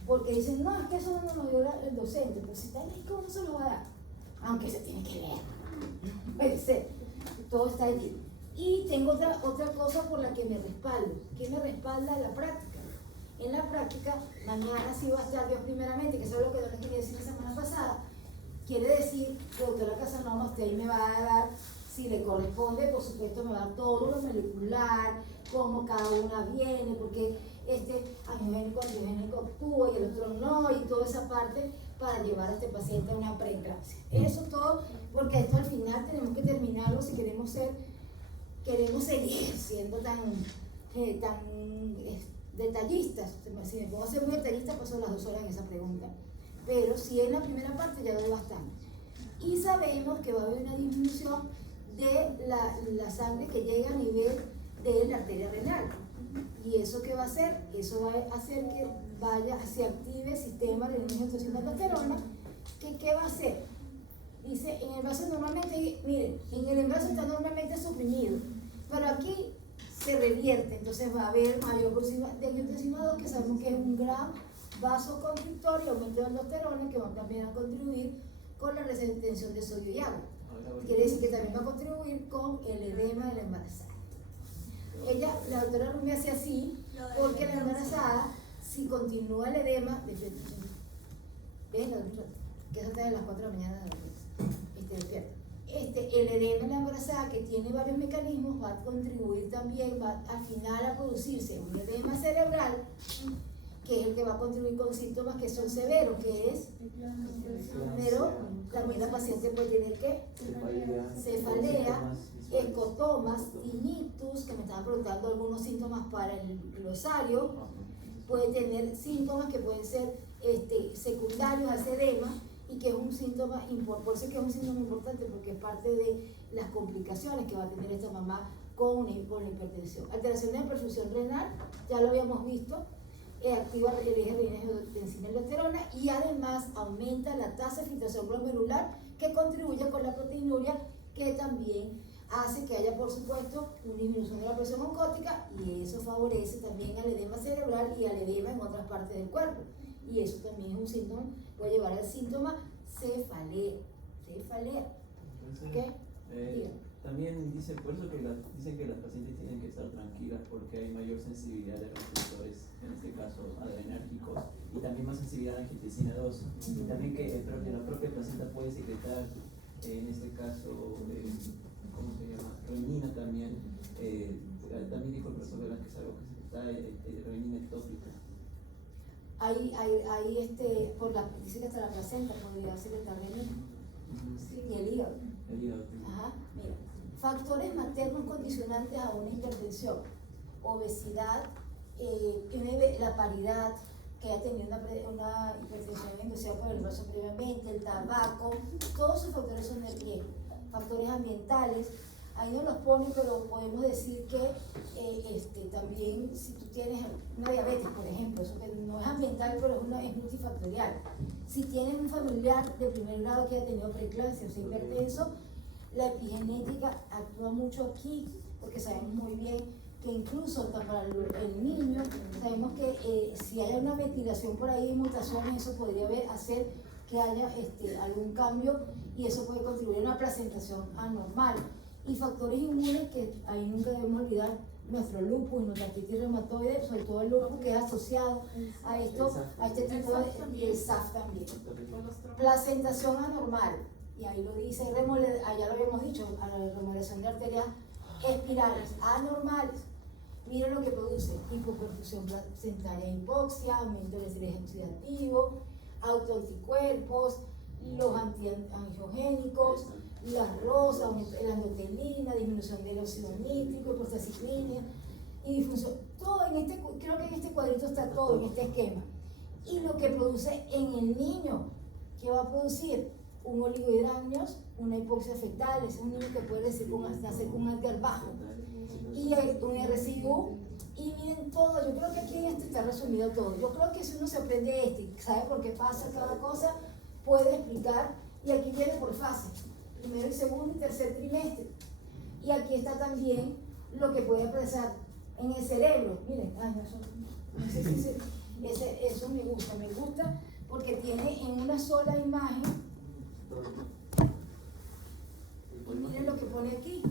Porque dicen, no, es que eso no nos lo dio el docente. Pero si está ahí, ¿cómo no se lo va a dar? Aunque se tiene que leer. Puede ser. Todo está allí. Y tengo otra cosa por la que me respaldo. ¿Qué me respalda? La práctica. En la práctica, mañana sí va a estar Dios primeramente, que eso es lo que yo les quería decir la semana pasada. Quiere decir, doctora Casanova, usted ahí me va a dar, si le corresponde, por supuesto, me va a dar todo lo molecular, cómo cada una viene, porque angiogénico actúa y el otro no, y toda esa parte para llevar a este paciente a una preeclampsia. Eso todo, porque esto al final tenemos que terminarlo si queremos seguir siendo tan detallistas. Si me puedo ser muy detallista, paso las 2 horas en esa pregunta. Pero si en la primera parte ya doy bastante. Y sabemos que va a haber una disminución de la sangre que llega a nivel de la arteria renal. ¿Y eso qué va a hacer? Eso va a hacer que se active el sistema de aldosterona. ¿Qué va a hacer? Dice, en el vaso normalmente, miren, en el envaso está normalmente suprimido, pero aquí se revierte, entonces va a haber mayor porcentaje de angiotensina 2, que sabemos que es un gran vasoconstrictor y aumento de aldosterona, que van también a contribuir con la retención de sodio y agua. Quiere decir que también va a contribuir con el edema de la embarazada. La doctora Rumi hace así porque la embarazada si continúa el edema, ven, que eso está de las 4 de la mañana despierta. El edema en la embarazada, que tiene varios mecanismos, va a contribuir también, va al final a producirse un edema cerebral, que es el que va a contribuir con síntomas que son severos, que es, pero también la paciente puede tener ¿qué? Cefalea, escotomas, tinnitus, que me estaban preguntando algunos síntomas para el glosario, puede tener síntomas que pueden ser secundarios a ese edema, y que es un síntoma importante, por eso es que es un síntoma importante, porque es parte de las complicaciones que va a tener esta mamá con la hipertensión. Alteración de la perfusión renal, ya lo habíamos visto, activa el eje renina-angiotensina y aldosterona, y además aumenta la tasa de filtración glomerular, que contribuye con la proteinuria, que también hace que haya, por supuesto, una disminución de la presión oncótica, y eso favorece también al edema cerebral y al edema en otras partes del cuerpo. Y eso también es un síntoma, puede llevar al síntoma cefalea. ¿Ok? También dice, por eso que dicen que las pacientes tienen que estar tranquilas, porque hay mayor sensibilidad de receptores, en este caso adrenérgicos, y también más sensibilidad a angiotensina 2. Y también que la propia placenta puede secretar, en este caso, ¿cómo se llama? Renina también. También dijo el profesor Vela que es algo que secreta renina ectópica. Dice que hasta la placenta podría secretar renina. Y el hígado. Ajá, mira. Factores maternos condicionantes a una hipertensión: obesidad, la paridad, que ha tenido una hipertensión inducida por el embarazo previamente, el tabaco, todos esos factores son de riesgo. Factores ambientales, ahí no los ponen, pero podemos decir que también si tú tienes una diabetes, por ejemplo, eso que no es ambiental, pero es multifactorial. Si tienes un familiar de primer grado que ha tenido preeclampsia o sea hipertenso, la epigenética actúa mucho aquí, porque sabemos muy bien que incluso para el niño, sabemos que si hay una metilación por ahí, mutaciones, eso podría hacer que haya algún cambio, y eso puede contribuir a una placentación anormal. Y factores inmunes que ahí nunca debemos olvidar: nuestro lupus, nuestra artritis reumatoide, sobre todo el lupus, que es asociado a este tipo de SAF también. Placentación anormal, y ahí lo dice, allá lo habíamos dicho, a la remodelación de arterias espirales anormales. Miren lo que produce: hipoperfusión placentaria, hipoxia, aumento del estrés oxidativo, autoanticuerpos, los antiangiogénicos, las rosas, la endotelina, disminución del óxido nítrico, prostaciclina y disfunción. Todo creo que en este cuadrito está todo, en este esquema. Y lo que produce en el niño, ¿qué va a producir? Un oligohidramnios, una hipoxia fetal, es un niño que puede nacer con un alter bajo, y un RCIU. Y miren todo, yo creo que aquí en este está resumido todo. Yo creo que si uno se aprende sabe por qué pasa cada cosa, puede explicar, y aquí viene por fase: primero y segundo y tercer trimestre. Y aquí está también lo que puede pasar en el cerebro. Miren, eso me gusta porque tiene en una sola imagen. Y miren lo que pone aquí: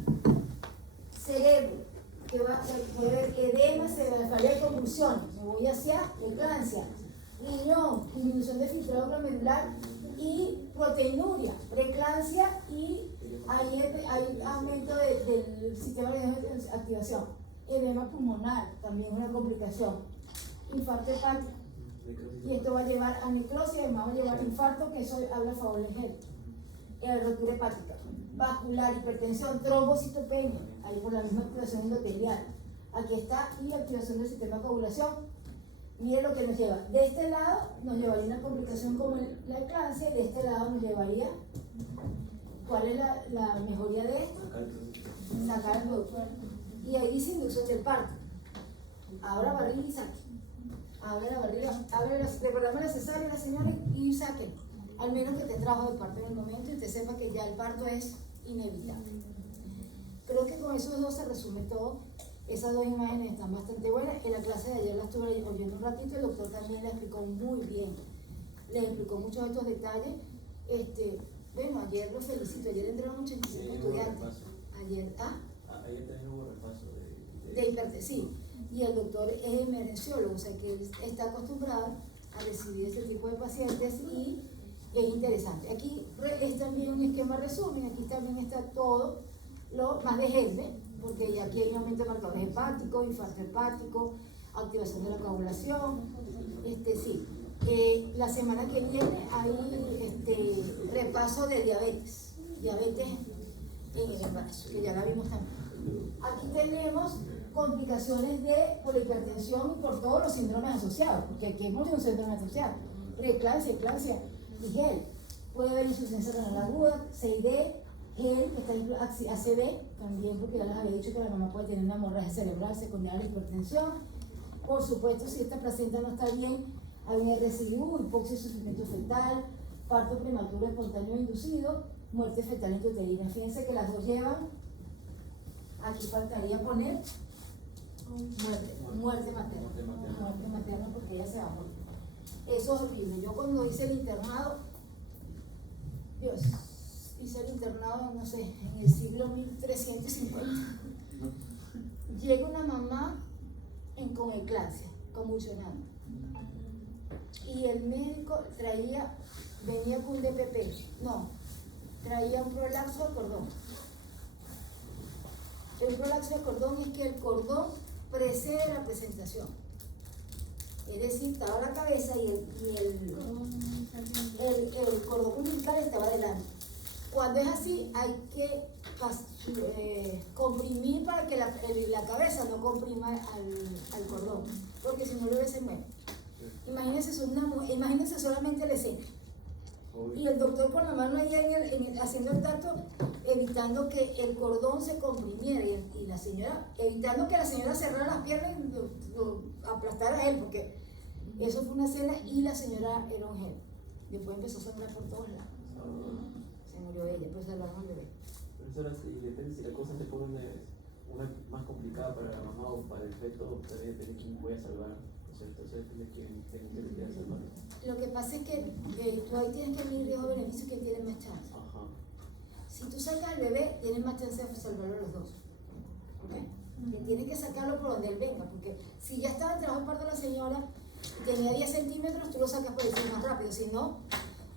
cerebro, que va a poder edema, cefalea y convulsiones. Me voy hacia preeclampsia, riñón, disminución de filtrado glomerular y proteinuria, preeclampsia, y hay aumento del sistema de activación. Edema pulmonar, también una complicación. Infarto hepático, y esto va a llevar a necrosis, y además va a llevar a infarto, que eso habla a favor del gel. Rotura hepática, vascular, hipertensión, trombocitopenia, ahí por la misma activación endotelial. Aquí está, y activación del sistema de coagulación. Miren lo que nos lleva. De este lado nos llevaría una complicación como la eclampsia, y de este lado nos llevaría, ¿cuál es la mejoría de esto? Sacar el producto. Y ahí dice inducción del parto. Abra barriga y saque. Abre la barriga, recordamos la cesárea, la señora, y saquen. Al menos que te trajo de parto en el momento y te sepa que ya el parto es inevitable. Creo que con esos dos se resume todo. Esas dos imágenes están bastante buenas. En la clase de ayer la estuve oyendo un ratito, el doctor también la explicó muy bien. Les explicó muchos de estos detalles. Bueno, ayer los felicito. Ayer entraron 85 estudiantes. Ayer también hubo repaso de hipertensión. Sí. y el doctor es emergenciólogo, o sea que él está acostumbrado a recibir ese tipo de pacientes y es interesante. Aquí es también un esquema resumen, aquí también está todo lo más de GELME, porque aquí hay un aumento de marcadores hepáticos, infarto hepático, activación de la coagulación, sí. La semana que viene hay repaso de diabetes en el embarazo, que ya la vimos también. Aquí tenemos complicaciones por la hipertensión y por todos los síndromes asociados, porque aquí hemos un síndrome asociado, preeclampsia y GEL. Puede haber insuficiencia renal aguda, CID, GEL, que está en ACV, también porque ya les había dicho que la mamá puede tener una hemorragia cerebral secundaria a la hipertensión. Por supuesto, si esta placenta no está bien, hay un RSIU, hipoxia y sufrimiento fetal, parto prematuro espontáneo inducido, muerte fetal intrauterina. Fíjense que las dos llevan, aquí faltaría poner muerte materna porque ella se va a morir. Eso es horrible. Yo cuando hice el internado, hice el internado, no sé, en el siglo 1350. Llega una mamá en coneclasia, convulsionando. Y el médico venía con un DPP, traía un prolapso de cordón. El prolapso de cordón es que el cordón precede la presentación. Es decir, estaba la cabeza y el cordón umbilical estaba adelante. Cuando es así, hay que comprimir para que la cabeza no comprima al cordón, porque si no el bebé se muere. Imagínense solamente la escena. Y el doctor con la mano ahí haciendo el tacto, evitando que el cordón se comprimiera y la señora, evitando que la señora cerrara las piernas y lo aplastara a él, porque eso fue una escena y la señora era un gel. Después empezó a sangrar por todos lados. Se murió ella, pues salvaron al bebé. Profesora, y depende si la cosa se pone una más complicada para la mamá o para el feto, depende de quién voy a salvar. Entonces depende de quién tenga que quedar salvar. Lo que pasa es que tú ahí tienes que medir riesgo-beneficio, quién tiene más chance. Ajá. Si tú sacas al bebé, tienes más chance de salvarlo a los dos. ¿Okay? Que tienes que sacarlo por donde él venga, porque si ya estaba en trabajo de parto la señora y tenía 10 centímetros, tú lo sacas por ahí más rápido. Si no,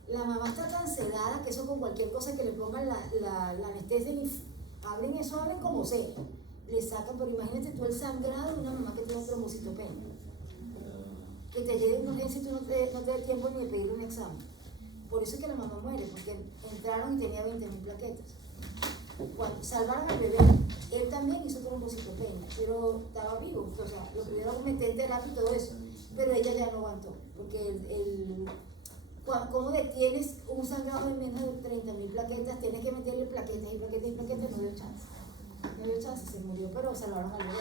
la mamá está tan sedada que eso con cualquier cosa que le pongan la anestesia, abren como sea, le sacan, pero imagínate tú el sangrado de una mamá que tiene trombocitopenia, que te llegue una urgencia y tú no te dé tiempo ni de pedirle un examen. Por eso es que la mamá muere, porque entraron y tenía 20.000 plaquetas. Cuando salvaron al bebé, él también hizo trombocitopenia, pero estaba vivo, o sea, lo primero que meter en terapia y todo eso, pero ella ya no aguantó, porque ¿cómo detienes un sangrado de menos de 30.000 plaquetas? Tienes que meterle plaquetas y plaquetas y plaquetas, no dio chance. No dio chance, se murió, pero salvaron al bebé.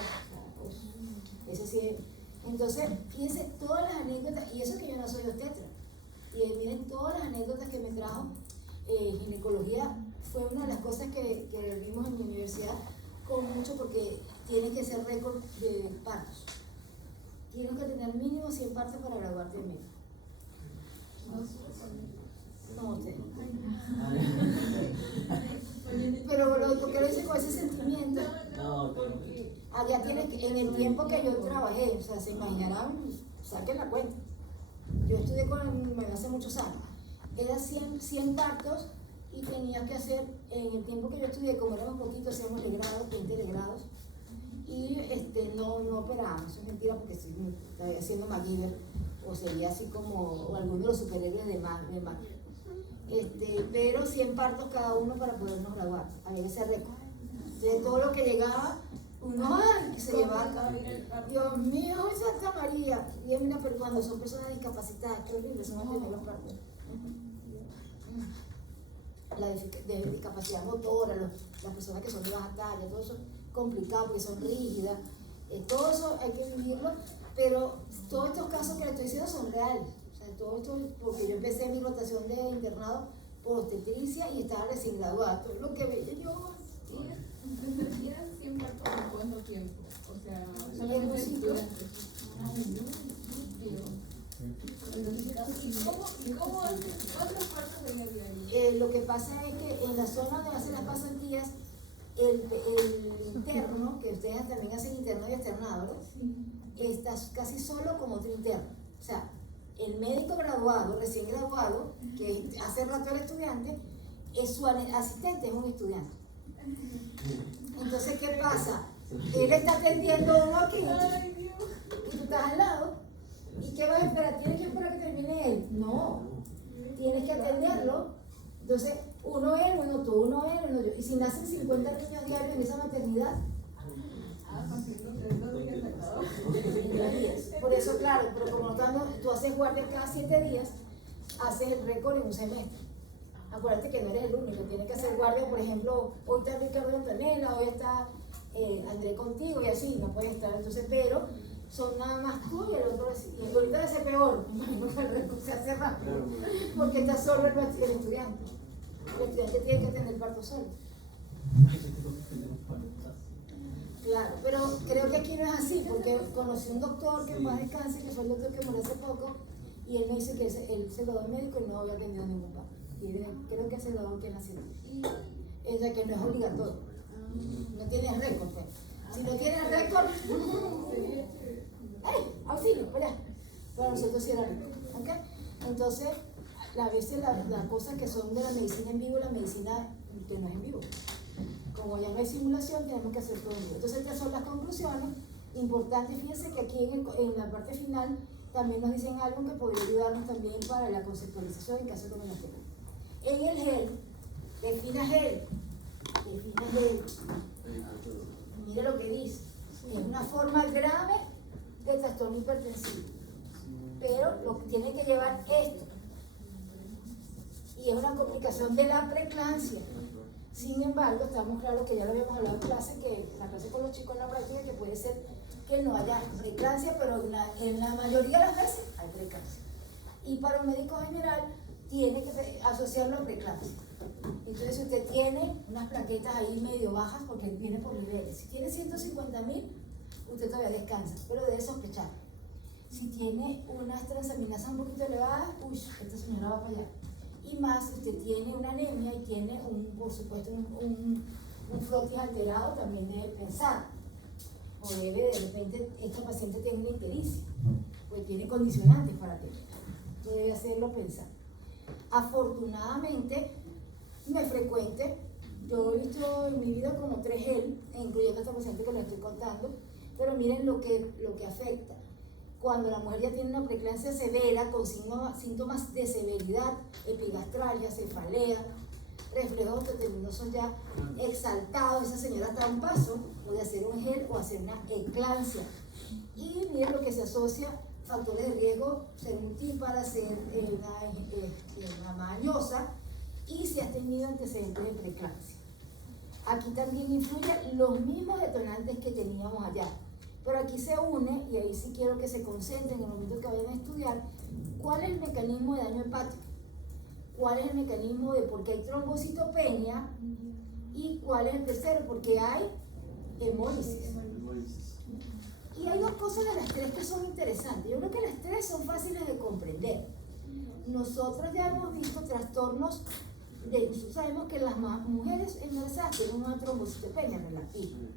O sea, ese sí es. Entonces, fíjense todas las anécdotas, y eso que yo no soy obstetra, y miren todas las anécdotas que me trajo ginecología. Fue una de las cosas que vimos en mi universidad con mucho, porque tienen que ser récord de partos. Tienes que tener mínimo 100 partos para graduarte de médico. No, usted. Pero ¿por qué lo hice con ese sentimiento? Allá tienes que, en el tiempo que yo trabajé, o sea, se imaginarán, saquen la cuenta. Yo estudié hace muchos años. Era 100 partos y tenía que hacer, en el tiempo que yo estudié, como éramos poquitos, hacíamos legrados, 20 legrados, y no operábamos. Eso es mentira, porque si estaría haciendo MacGyver, o sería así como alguno de los superhéroes de Marvel. Pero 100 partos cada uno para podernos graduar. Había ese récord. De todo lo que llegaba, que se llevaba. Dios mío, Santa María. Y mira, pero cuando son personas discapacitadas, qué horrible, son los primeros partos. La discapacidad motora, las personas que son de baja talla, todo eso es complicado porque son rígidas. Todo eso hay que vivirlo, pero todos estos casos que le estoy diciendo son reales. O sea, todo esto, porque yo empecé mi rotación de internado por obstetricia y estaba recién graduada. Todo lo que veía yo. ¿Tendrías siempre por cuánto tiempo? O sea, solamente estudiantes. ¿Cuántos partos de diario? Lo que pasa es que en la zona donde hacen las pasantías el interno, que ustedes también hacen interno y externado, está casi solo como otro interno. O sea, el médico graduado, recién graduado, que hace rato era estudiante, su asistente es un estudiante. Entonces, ¿qué pasa? Él está atendiendo a uno aquí, y tú estás al lado, ¿y qué vas a esperar? ¿Tienes que esperar que termine él? No, tienes que atenderlo. Entonces, uno él, uno tú, uno él, uno yo. Y si nacen 50 niños diarios en esa maternidad, por eso, claro, pero como tú haces guardia cada 7 días, haces el récord en un semestre. Acuérdate que no eres el único, tienes que hacer guardia, por ejemplo, hoy está Ricardo Antonella, hoy está André contigo y así, no puedes estar, entonces, pero son nada más tú y el otro, y ahorita debe ser peor, imagino que el récord se hace rápido, porque está solo el estudiante. El estudiante tiene que tener parto solo. Claro, pero creo que aquí no es así, porque conocí un doctor que en paz descanse, que fue el doctor que murió hace poco, y él me dice que él se graduó médico y no había atendido ningún parto. Y creo que se graduó aquí en la ciudad. Es de que no es obligatorio. No tienes récord, pues. Si no tienes récord, ¡ay! Auxilio, espera. Para nosotros sí era récord. ¿Ok? Entonces, a veces las cosas que son de la medicina en vivo, la medicina que no es en vivo. Como ya no hay simulación, tenemos que hacer todo en vivo. Entonces, estas son las conclusiones. Importante, fíjense que aquí en la parte final también nos dicen algo que podría ayudarnos también para la conceptualización en caso de combinación. En el GEL, defina GEL. Mire lo que dice. Es una forma grave de trastorno hipertensivo. Pero lo que tiene que llevar esto. Y es una complicación de la preeclampsia. Sin embargo, estamos claros que ya lo habíamos hablado en clase, que la clase con los chicos en la práctica, que puede ser que no haya preeclampsia, pero en la mayoría de las veces hay preeclampsia. Y para un médico general, tiene que asociarlo a preeclampsia. Entonces, si usted tiene unas plaquetas ahí medio bajas, porque viene por niveles. Si tiene 150.000, usted todavía descansa, pero debe sospechar. Si tiene unas transaminasas un poquito elevadas, uy, esta señora va para allá. Y más, si usted tiene una anemia y tiene, por supuesto, un frotis alterado, también debe pensar. O debe, de repente, esta paciente tiene una ictericia, pues tiene condicionantes para tener. Debe hacerlo pensar. Afortunadamente, no es frecuente. Yo he visto en mi vida como 3 GEL, incluyendo a esta paciente que les estoy contando, pero miren lo que afecta. Cuando la mujer ya tiene una preeclampsia severa, con síntomas de severidad, epigastralia, cefalea, reflejos tetinosos ya exaltados, esa señora está a un paso, puede hacer un GEL o hacer una eclampsia. Y miren lo que se asocia, factores de riesgo, ser multípara, ser una mañosa, y si has tenido antecedentes de preeclampsia. Aquí también influyen los mismos detonantes que teníamos allá. Pero aquí se une, y ahí sí quiero que se concentren en el momento que vayan a estudiar, cuál es el mecanismo de daño hepático, cuál es el mecanismo de por qué hay trombocitopenia, y cuál es el tercero, porque hay hemólisis. Y hay 2 cosas de las 3 que son interesantes. Yo creo que las 3 son fáciles de comprender. Nosotros ya hemos visto trastornos, nosotros sabemos que las mujeres embarazadas tienen una trombocitopenia relativa.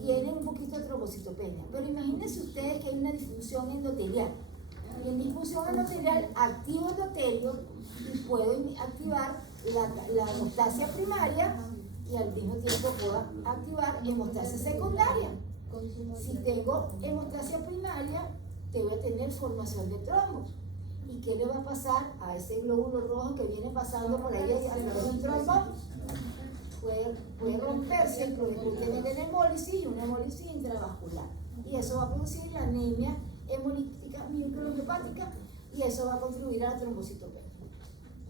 Tienen un poquito de trombocitopenia, pero imagínense ustedes que hay una disfunción endotelial. Y en disfunción endotelial activo endotelio y puedo activar la hemostasia primaria y al mismo tiempo puedo activar hemostasia secundaria. Si tengo hemostasia primaria, te voy a tener formación de trombos. ¿Y qué le va a pasar a ese glóbulo rojo que viene pasando por ahí a través de un trombo? Puede romperse y puede tener hemólisis y una hemólisis intravascular. Y eso va a producir la anemia hemolítica microhepática y eso va a contribuir a la trombocitopenia.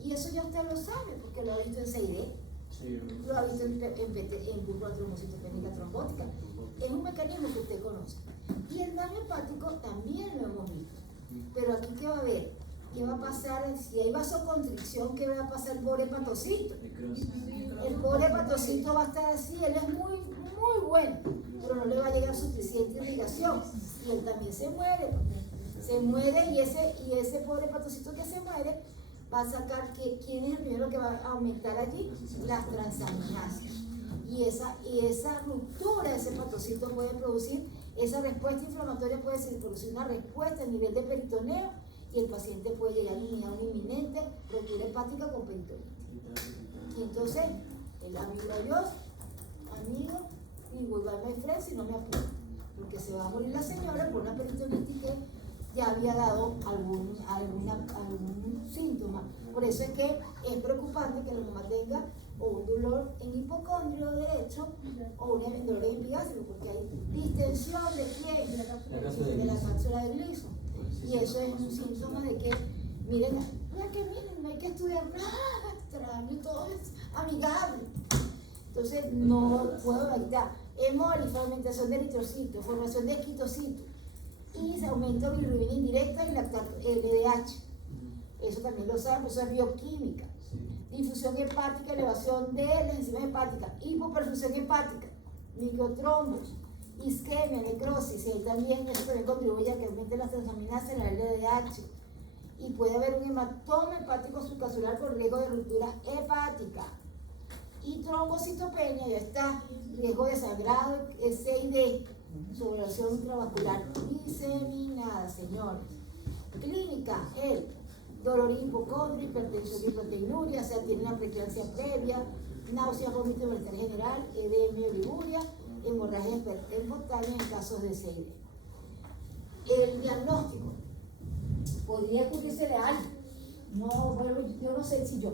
Y eso ya usted lo sabe porque lo ha visto en CID, lo ha visto en curva trombocitopénica trombótica. Es un mecanismo que usted conoce. Y el daño hepático también lo hemos visto. Pero aquí, ¿qué va a haber? ¿Qué va a pasar? Si hay vasoconstricción, ¿qué va a pasar el pobre hepatocito? El pobre hepatocito va a estar así, él es muy bueno, pero no le va a llegar suficiente irrigación. Y él también se muere. Se muere y ese pobre hepatocito que se muere va a sacar, ¿quién es el primero que va a aumentar allí? Las transaminasas. Y esa ruptura de ese hepatocito puede producir, esa respuesta inflamatoria puede producir una respuesta a nivel de peritoneo y el paciente puede llegar a una inminente ruptura hepática con peritonitis. Y entonces, el amigo Dios, amigo, y voy a my friend si no me apuro, porque se va a morir la señora por una peritonitis que ya había dado algún síntoma. Por eso es que es preocupante que la mamá tenga o un dolor en hipocondrio derecho o un dolor en epigastrio, porque hay distensión de quién, de la cápsula de gliso. Y eso es un síntoma de que, miren, no hay que estudiar nada extraño, todo es amigable. Entonces no puedo evitar hemolis, fragmentación de eritrocitos, formación de esquitocitos y aumento de bilirrubina indirecta y lactato, LDH. Eso también lo saben, eso es bioquímica. Difusión hepática, elevación de las enzimas hepáticas, hipoperfusión hepática, microtrombos, isquemia, necrosis, y también eso también contribuye a que aumente las transaminasas en la LDH. Y puede haber un hematoma hepático subcapsular con riesgo de ruptura hepática. Y trombocitopenia, ya está, riesgo de sangrado, SID, sublevación intravascular diseminada, señores. Clínica, el dolor hipocondrio, hipertensión y proteinuria, o sea, tiene una preeclampsia previa, náuseas, vómito, malestar general, edema y oliguria, hemorragia espontánea en casos de SID. El diagnóstico podría ocurrirse a alguien. No, bueno, yo no sé si yo,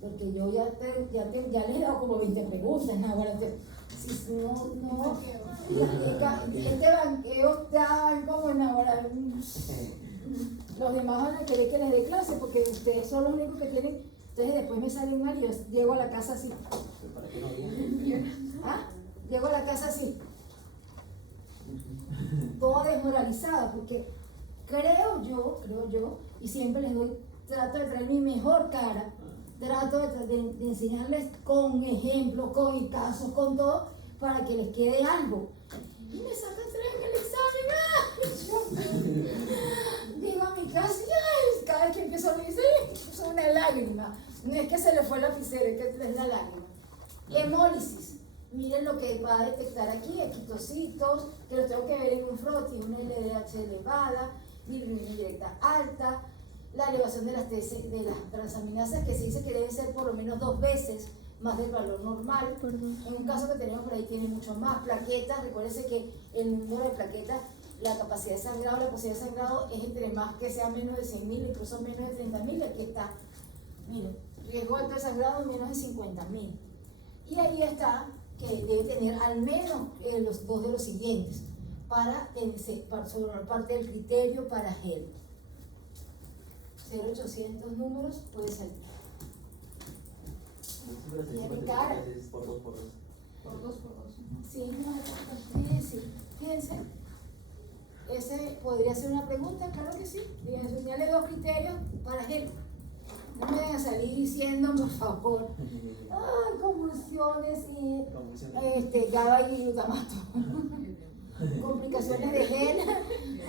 porque yo ya les he dado como 20 preguntas, ¿no? Bueno, si no, este banqueo está como en ahora. Los demás van a querer que les dé clase porque ustedes son los únicos que tienen. Entonces después me salen mal y yo llego a la casa así. ¿Ah? Llego a la casa así. Toda desmoralizada porque creo yo, y siempre les doy, trato de traer mi mejor cara, trato de enseñarles con ejemplos, con casos, con todo, para que les quede algo. Y me sacan 3 en el examen. Digo a mi casa, cada vez que empiezo a reír, es una lágrima. No es que se le fue el lapicero, es que es la lágrima. Hemólisis. Miren lo que va a detectar aquí, esquitocitos, que los tengo que ver en un froti, una LDH elevada, bilirrubina indirecta alta, la elevación de las transaminasas, que se dice que deben ser por lo menos 2 veces más del valor normal. En un caso que tenemos por ahí tiene mucho más. Plaquetas, recuérdense que el número de plaquetas, la capacidad de sangrado, la posibilidad de sangrado es entre más que sea menos de 100.000, incluso menos de 30.000, aquí está. Miren, riesgo alto de sangrado menos de 50.000. Y ahí está que debe tener al menos los 2 de los siguientes para formar parte del criterio para GEL. 0800 números puede salir. Tiene cara. Por 2 por 2. Por 2. Sí, sí. Fíjense, ese podría ser una pregunta, claro que sí. Y enseñarle 2 criterios para GEL. No me vayan a salir diciendo, por favor, convulsiones y GABA y glutamato. Complicaciones de GEL,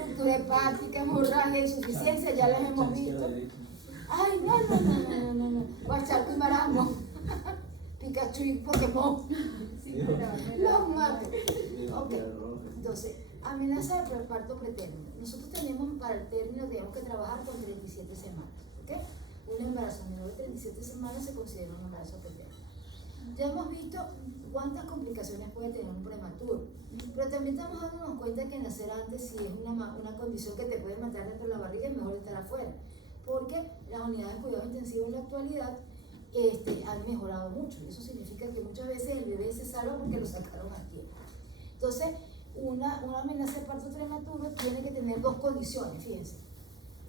ruptura hepática, hemorragia, insuficiencia, ya las hemos visto. Ay, no. Guacharco y marambo. Pikachu y Pokémon. Los mato. Ok, entonces, amenaza de parto pretérmino. Nosotros tenemos para el término, tenemos que trabajar con 37 semanas. ¿Ok? Un embarazo menor de 37 semanas se considera un embarazo pretérmino. Ya hemos visto cuántas complicaciones puede tener un prematuro, pero también estamos dándonos cuenta que nacer antes, si es una condición que te puede matar dentro de la barriga, es mejor estar afuera, porque las unidades de cuidado intensivo en la actualidad han mejorado mucho. Eso significa que muchas veces el bebé se salva porque lo sacaron a tiempo. Entonces, una amenaza de parto prematuro tiene que tener 2 condiciones, fíjense.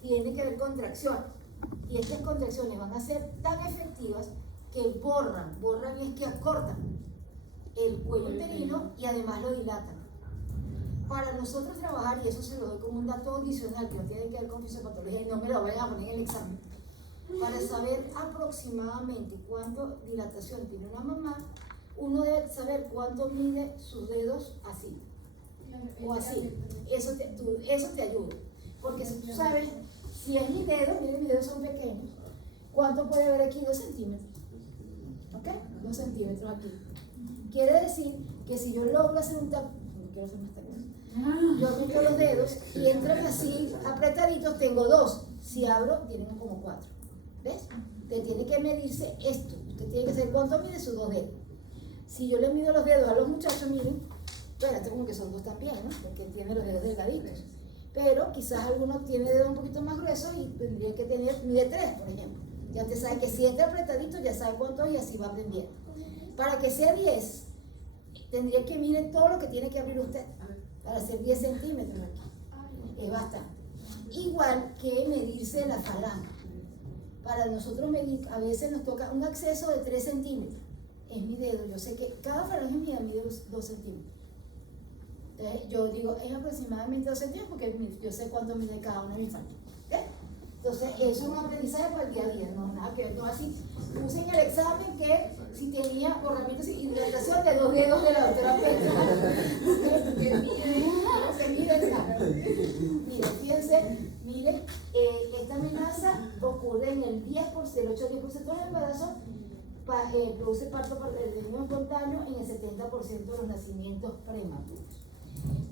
Tiene que haber contracción, y estas contracciones van a ser tan efectivas que borran y es que acortan el cuello uterino y además lo dilatan. Para nosotros trabajar, y eso se lo doy como un dato adicional que no tiene que ver con fisiopatología y no me lo vayan a poner en el examen, para saber aproximadamente cuánto dilatación tiene una mamá, uno debe saber cuánto mide sus dedos así o así. Eso te ayuda, porque si tú sabes, si es mi dedo, miren, mis dedos son pequeños, ¿cuánto puede haber aquí? 2 centímetros. ¿Ok? 2 centímetros aquí. Quiere decir que si yo logro hacer un tacto, no quiero hacer más tactos, yo meto los dedos y entran así apretaditos, tengo 2. Si abro, tienen como 4. ¿Ves? Usted tiene que medirse esto. Usted tiene que saber cuánto mide sus 2 dedos. Si yo le mido los dedos a los muchachos, miren, espérate, como que son 2 también, ¿no? Porque tiene los dedos delgaditos. Pero quizás alguno tiene dedos un poquito más gruesos y tendría que tener, mide 3, por ejemplo. Ya te sabe que si entra apretadito, ya sabe cuánto y así va aprendiendo. Para que sea 10, tendría que mirar todo lo que tiene que abrir usted. Para hacer 10 centímetros aquí. Es bastante. Igual que medirse la falange. Para nosotros medir, a veces nos toca un acceso de 3 centímetros. Es mi dedo. Yo sé que cada falange mía mide 2 centímetros. Entonces, yo digo, es aproximadamente 2 centímetros porque yo sé cuánto mide cada uno de mis falanges. Entonces, eso es un aprendizaje para el día a día, no nada que ver, no así. Puse en el examen que si tenía borramientos y hidratación de 2 dedos de la doctora Petra. Se mide acá. Mire, fíjense, miren, esta amenaza ocurre en el 10%, el 8-10% de los embarazos, produce parto por el niño espontáneo en el 70% de los nacimientos prematuros.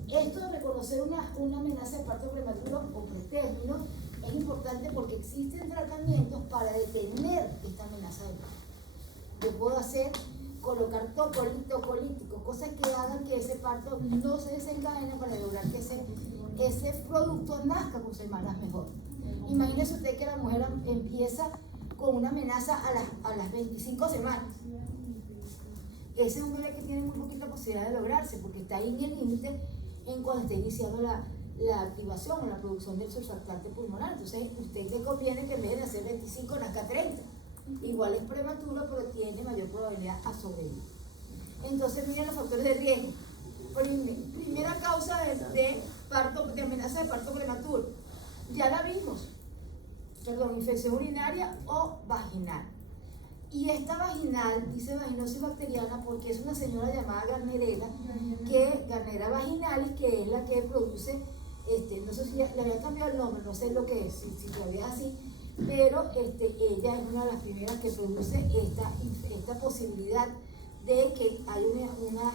Esto de reconocer una amenaza de parto prematuro o pretérmino es importante porque existen tratamientos para detener esta amenaza de parto. Yo puedo colocar tocolíticos, cosas que hagan que ese parto no se desencadene para lograr que ese producto nazca con semanas mejor. Imagínese usted que la mujer empieza con una amenaza a las 25 semanas. Ese es un bebé que tiene muy poquita posibilidad de lograrse porque está ahí en el límite en cuando está iniciando la activación o la producción del surfactante pulmonar. Entonces, usted le conviene que en vez de hacer 25 nazca 30. Igual es prematuro, pero tiene mayor probabilidad a sobrevivir. Entonces, miren los factores de riesgo. Primera causa de amenaza de parto prematuro. Ya la vimos. Perdón, infección urinaria o vaginal. Y esta vaginal, dice vaginosis bacteriana porque es una señora llamada Gardnerella vaginalis, que es la que produce, no sé si le había cambiado el nombre, no sé lo que es, si todavía es así, pero ella es una de las primeras que produce esta posibilidad de que hay una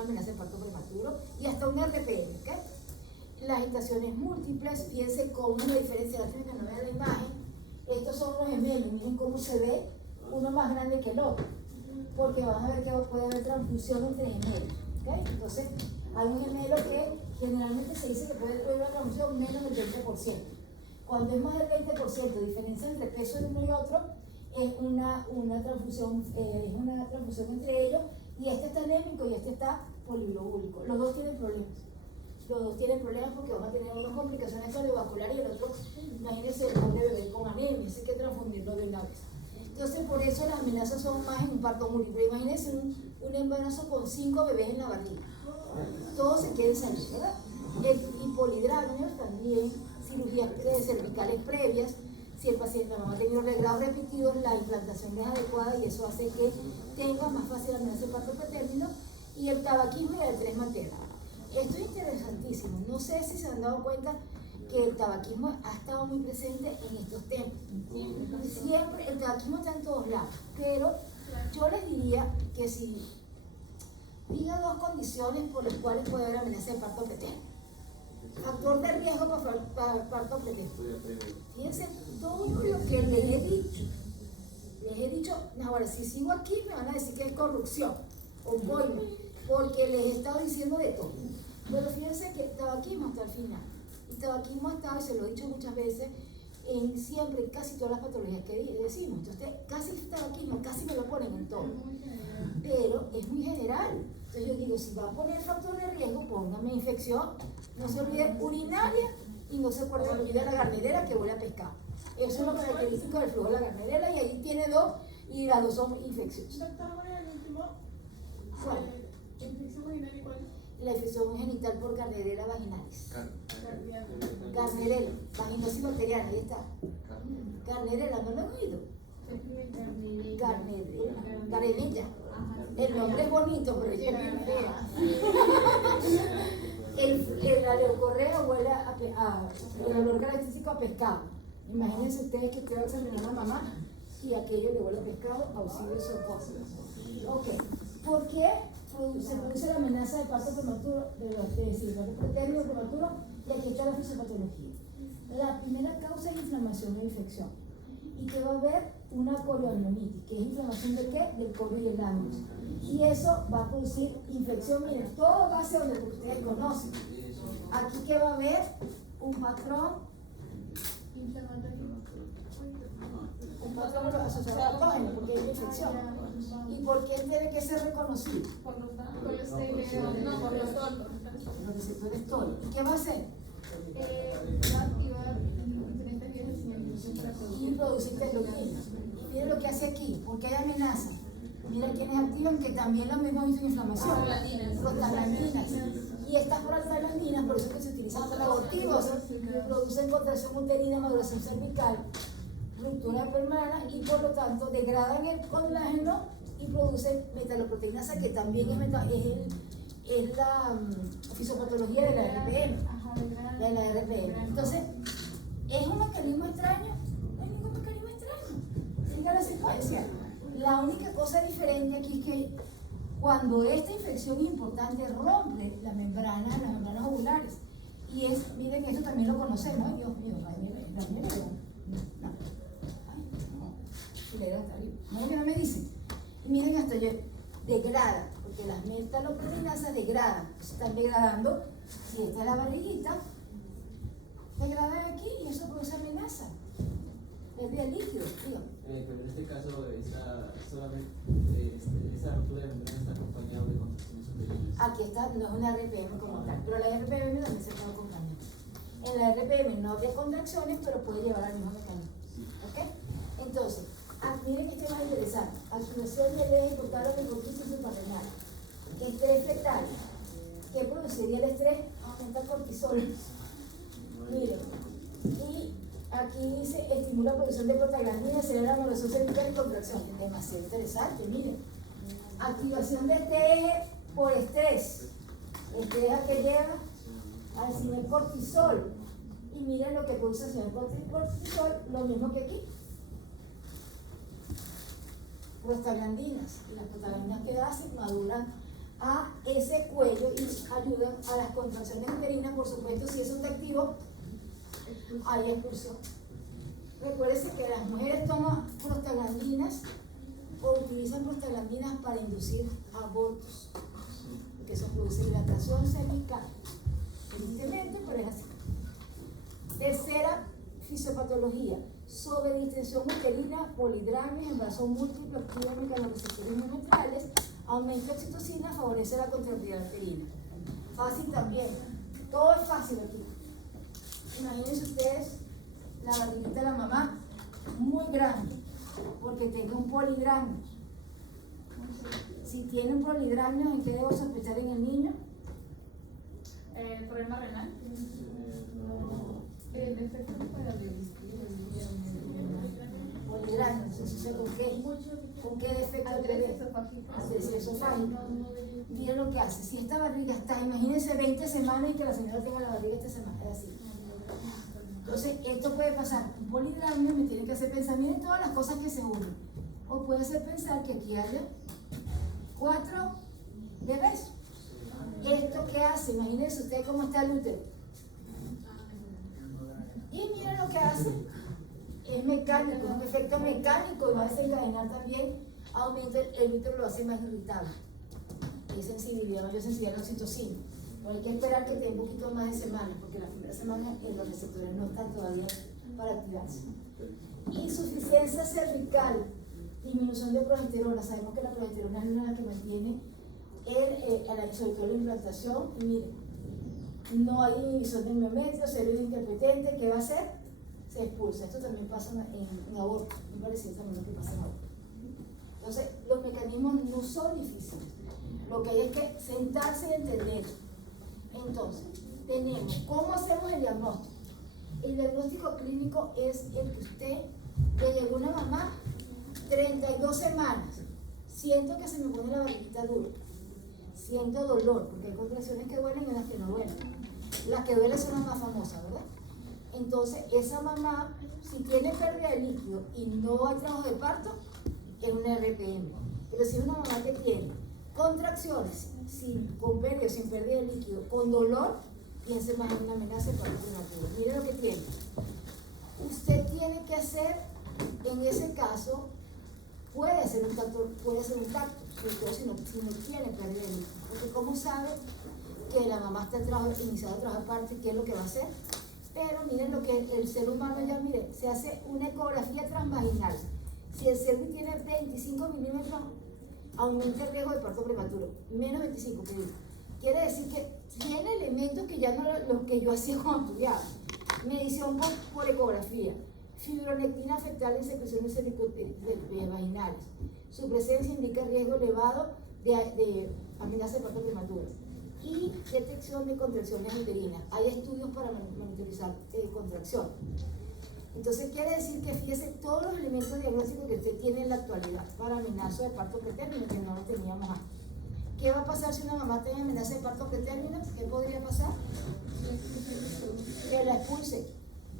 amenaza de parto prematuro y hasta un RPM, ¿ok? Las agitaciones múltiples, fíjense cómo es la diferencia, que no vean la imagen, estos son los gemelos, miren cómo se ve uno más grande que el otro, porque van a ver que puede haber transfusión entre gemelos, ¿okay? Entonces, hay un gemelo que generalmente se dice que puede haber una transfusión menos del 20%. Cuando es más del 20%, diferencia entre peso de uno y otro, es una transfusión entre ellos, y este está anémico y este está poliglobúlico. Los dos tienen problemas. Los dos tienen problemas porque van a tener unas complicaciones cardiovasculares y el otro, imagínense, el pobre bebé con anemia, así que transfundirlo de una vez. Entonces, por eso las amenazas son más en un parto múltiple. Imagínense un embarazo con 5 bebés en la barriga. Todos se quieren salir, ¿verdad? Y polidrámeos también, cirugías cervicales previas. Si el paciente no ha tenido regrados repetidos, la implantación es adecuada y eso hace que tenga más fácil la amenaza de parto pretérmino. Y el tabaquismo y el estrés materno. Esto es interesantísimo. No sé si se han dado cuenta que el tabaquismo ha estado muy presente en estos temas. Siempre el tabaquismo está en todos lados, pero yo les diría que si diga 2 condiciones por las cuales puede haber amenaza de parto pretérmino. Factor de riesgo para parto pretérmino. Fíjense todo lo que les he dicho, ahora si sigo aquí me van a decir que es corrupción o boime, porque les he estado diciendo de todo. Pero fíjense que el tabaquismo hasta el final. El tabaquismo ha estado, y se lo he dicho muchas veces, en siempre, casi todas las patologías que decimos. Entonces, casi el tabaquismo, casi me lo ponen en todo. Pero es muy general. Entonces yo digo, si va a poner factor de riesgo, póngame infección, no se olvide urinaria y no se olvide la Gardnerella que huele a pescado. Eso es lo característico del flujo de la Gardnerella y ahí tiene 2 y las 2 son infecciones. ¿Cuál? ¿Infección urinaria cuál? La infección genital por Gardnerella vaginalis. Gardnerella, vaginosis bacteriana, ahí está. Gardnerella, ¿no lo han oído? Gardnerella. El nombre es bonito, pero ella es fea. La leucorrea huele el olor característico a pescado. Imagínense ustedes que usted va a examinar a la mamá y aquello le huele a pescado, auxilio socorro. Ok. ¿Por qué se produce la amenaza de parto prematuro, parto pretérito prematuro? Y aquí está la fisiopatología. La primera causa es inflamación e infección. Y que va a haber una corioamnionitis, que es inflamación de qué? Del corio y el ánus. Y eso va a producir infección. Miren, todo va hacia donde ustedes conocen. Aquí que va a haber un patrón asociado a patógeno, porque hay infección. ¿Y por qué tiene que ser reconocido? Por los toldos. Los receptores TOL. ¿Y qué va a hacer? Va a activar diferentes vías de señalización para Y producir interleuquinas. Miren lo que hace aquí, porque hay amenaza. Mira quiénes activan, que también lo mismo hizo inflamación. Prostaglandinas. Y estas prostaglandinas, por eso que se utilizan para abortivos, producen contracción uterina, maduración cervical, ruptura de membrana y por lo tanto degradan el colágeno y producen metaloproteinasa, que también es la fisiopatología de la RPM. De la RPM. Entonces, ¿es un mecanismo extraño? No hay ningún mecanismo extraño. Siga la secuencia. La única cosa diferente aquí es que cuando esta infección importante rompe las membranas ovulares, y es, miren, esto también lo conocemos, ¿no? Dios mío, no, que no me dicen. Y miren, hasta yo, degrada, porque las metaloproteinasas degradan, están degradando, si esta es la barriguita, degradan aquí y eso produce amenaza. Pérdida de líquido, digo. Pero en este caso, esa ruptura de membrana está acompañada de contracciones uterinas. Aquí está, no es una RPM como tal, pero la RPM también se puede acompañar. En la RPM no había contracciones, pero puede llevar al mismo mecanismo. ¿Ok? Entonces, miren que esto va a interesar. Activación del eje portal del cortizo suprarrenal. Estrés fetal. ¿Qué produciría el estrés? Aumenta el cortisol. Miren. Y aquí dice, estimula la producción de prostaglandina, acelera la modulación cervical y contracción. Es demasiado interesante, miren. Activación de este eje por estrés. Estrés a que lleva al señor cortisol. Y miren lo que produce el señor cortisol, lo mismo que aquí. Prostaglandinas. Y las prostaglandinas que hacen maduran a ese cuello y ayudan a las contracciones uterinas. Por supuesto, si eso está activo, hay expulsión. Recuérdense que las mujeres toman prostaglandinas o utilizan prostaglandinas para inducir abortos, porque eso produce dilatación cervical. Evidentemente, pero es así. Tercera fisiopatología: sobredistensión uterina, polidramis, embarazo múltiple, activa mecanorreceptores neuronales, aumenta oxitocina, favorece la contractilidad uterina. Fácil también, todo es fácil aquí. Imagínense ustedes la barriguita de la mamá muy grande, porque tenga un polidramio. Si tiene un polidramio, ¿en qué debo sospechar en el niño? ¿El problema renal? El efecto para Polidramio, entonces, ¿con qué defecto el bebé? Atresia esofágica. Miren lo que hace. Si esta barriga está, imagínense 20 semanas y que la señora tenga la barriga esta semana, es así. Entonces, esto puede pasar. Un polidramio me tiene que hacer pensar, miren todas las cosas que se unen. O puede hacer pensar que aquí haya 4 bebés. ¿Esto qué hace? Imagínense ustedes cómo está el útero. Y miren lo que hace. Es mecánico, es un efecto mecánico y va a desencadenar también aumento, el útero lo hace más irritable. Hay sensibilidad, mayor sensibilidad a la oxitocina. Pero hay que esperar que tenga un poquito más de semanas, porque la primera semana los receptores no están todavía para activarse. Insuficiencia cervical, disminución de progesterona. Sabemos que la progesterona es la que mantiene sobre todo la implantación. Y miren, no hay inhibición del miometrio, células interpretente. ¿Qué va a hacer? Se expulsa. Esto también pasa en aborto. Me parece también lo que pasa en aborto. Entonces, los mecanismos no son difíciles. Lo que hay es que sentarse y entender. Entonces, tenemos, ¿cómo hacemos el diagnóstico? El diagnóstico clínico es el que usted, le llegó una mamá, 32 semanas, siento que se me pone la barriguita dura, siento dolor, porque hay contracciones que duelen y las que no duelen. Las que duelen son las más famosas, ¿verdad? Entonces, esa mamá, si tiene pérdida de líquido y no hay trabajo de parto, es una RPM. Pero si es una mamá que tiene Contracciones, con pérdida, sin pérdida de líquido, con dolor, piense más en una amenaza de parto prematuro. Mire lo que tiene. Usted tiene que hacer, en ese caso, puede hacer un tacto, sobre todo si no tiene pérdida de líquido. Porque ¿cómo sabe que la mamá está iniciando a trabajar parto y qué es lo que va a hacer? Pero miren lo que el ser humano ya, miren, se hace una ecografía transvaginal. Si el cervix tiene 25 milímetros, aumenta el riesgo de parto prematuro. Menos 25, que digo. Quiere decir que tiene elementos que ya no los que yo hacía cuando estudiaba. Medición por ecografía, fibronectina fetal en secreciones vaginales. Su presencia indica riesgo elevado de amenaza de parto prematuro. Y detección de contracciones uterinas. Hay estudios para monitorizar contracción. Entonces quiere decir que fíjese todos los elementos diagnósticos que usted tiene en la actualidad para amenaza de parto pretérmino, que no lo teníamos antes. ¿Qué va a pasar si una mamá tiene amenaza de parto pretérmino? ¿Qué podría pasar? Que la expulse.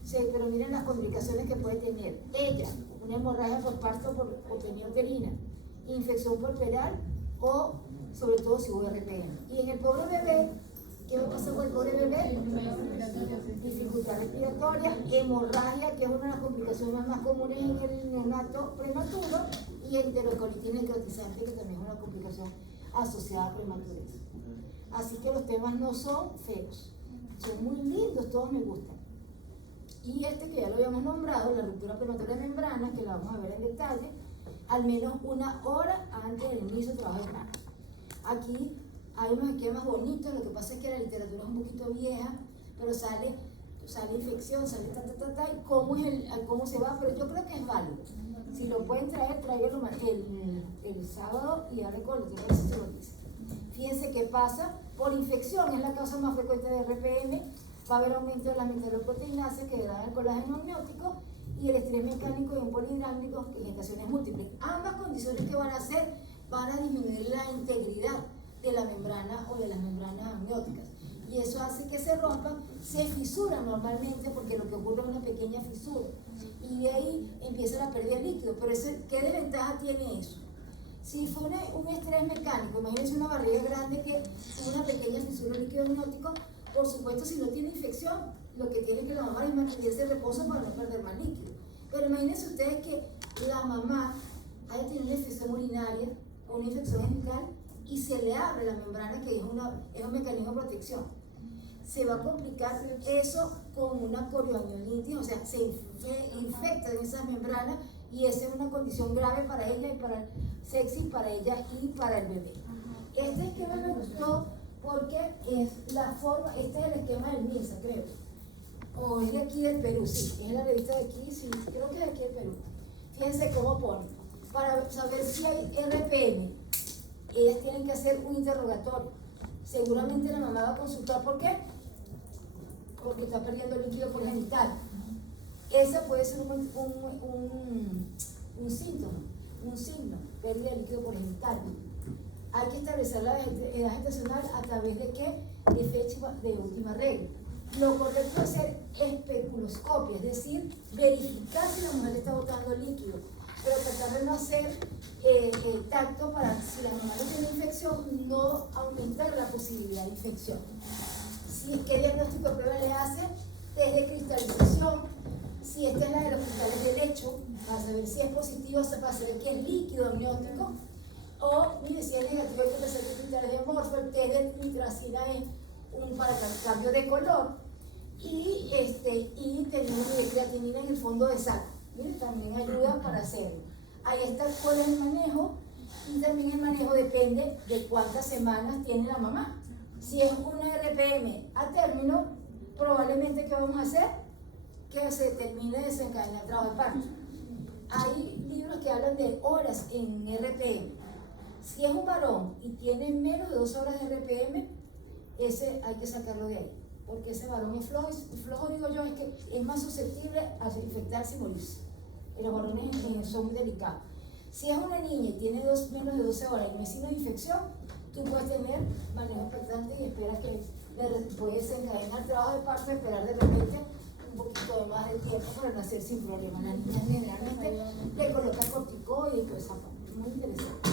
Sí, pero miren las complicaciones que puede tener. Ella, una hemorragia por parto por hipotenía uterina, infección puerperal o sobre todo si hubo RPM. Y en el pobre bebé, ¿qué va a pasar con el pobre bebé? Dificultad respiratoria, hemorragia, que es una de las complicaciones más comunes en el neonato prematuro, y enterocolitis necrotizante, que también es una complicación asociada a prematurez. Así que los temas no son feos, son muy lindos, todos me gustan. Y este que ya lo habíamos nombrado, la ruptura prematura de membranas, que la vamos a ver en detalle, al menos 1 hora antes del inicio del trabajo de membrana. Aquí hay unos esquemas bonitos, lo que pasa es que la literatura es un poquito vieja, pero sale infección, sale y cómo se va, pero yo creo que es válido. Si lo pueden traer, tráiganlo el sábado y ahora con el si se lo dice. Fíjense qué pasa, por infección es la causa más frecuente de RPM, va a haber aumento de las metaloproteinasas que degradan el colágeno amniótico y el estrés mecánico y un polihidrámico en gestaciones múltiples. Ambas condiciones que van a hacer van a disminuir la integridad de la membrana o de las membranas amnióticas. Y eso hace que se rompan, se fisuran normalmente porque lo que ocurre es una pequeña fisura. Y de ahí empieza la pérdida de líquido. Pero ¿qué desventaja tiene eso? Si fue un estrés mecánico, imagínense una barriga grande que tiene una pequeña fisura de líquido amniótico, por supuesto si no tiene infección, lo que tiene que la mamá es mantenerse de reposo para no perder más líquido. Pero imagínense ustedes que la mamá haya tenido una infección urinaria o una infección genital y se le abre la membrana, que es un mecanismo de protección. Se va a complicar eso con una corioamiolitis, o sea, se infectan esas membranas y esa es una condición grave para ella y para el sepsis, para ella y para el bebé. Este esquema me gustó porque es la forma, este es el esquema del MINSA, creo, o es de aquí del Perú, sí, es la revista de aquí, sí, creo que es de aquí del Perú. Fíjense cómo pone, para saber si hay RPM, ellas tienen que hacer un interrogatorio. Seguramente la mamá va a consultar, ¿por qué? Porque está perdiendo líquido por genital. Ese puede ser un síntoma, un signo, pérdida de líquido por genital. Hay que establecer la edad gestacional a través de qué? De fecha de última regla. Lo correcto es hacer especuloscopia, es decir, verificar si la mujer está botando líquido, pero tratar de no hacer tacto para, si la mamá no tiene infección, no aumentar la posibilidad de infección. ¿Qué diagnóstico de prueba le hace? Test de cristalización. Si esta es la de los cristales de lecho, para saber si es positivo, para saber que es líquido amniótico. O, mire, si es negativo, hay que hacer cristales de morfo. El test de nitracina es para cambio de color. Y tenemos creatinina en el fondo de saco. Mire, también ayuda para hacerlo. Ahí está cuál es el manejo. Y también el manejo depende de cuántas semanas tiene la mamá. Si es una RPM a término, probablemente ¿qué vamos a hacer? Que se termine de desencadenar el trabajo de parto. Hay libros que hablan de horas en RPM. Si es un varón y tiene menos de 2 horas de RPM, ese hay que sacarlo de ahí, porque ese varón es flojo. Flojo, digo yo, es que es más susceptible a infectarse y morirse. Y los varones son muy delicados. Si es una niña y tiene menos de 12 horas y no es signo de infección, tú puedes tener manejo expectante y esperas que puedes desencadenar el trabajo de parto, esperar de repente un poquito de más de tiempo para nacer sin problema. Las niñas generalmente le colocan corticoides y toda esa parte. Muy interesante.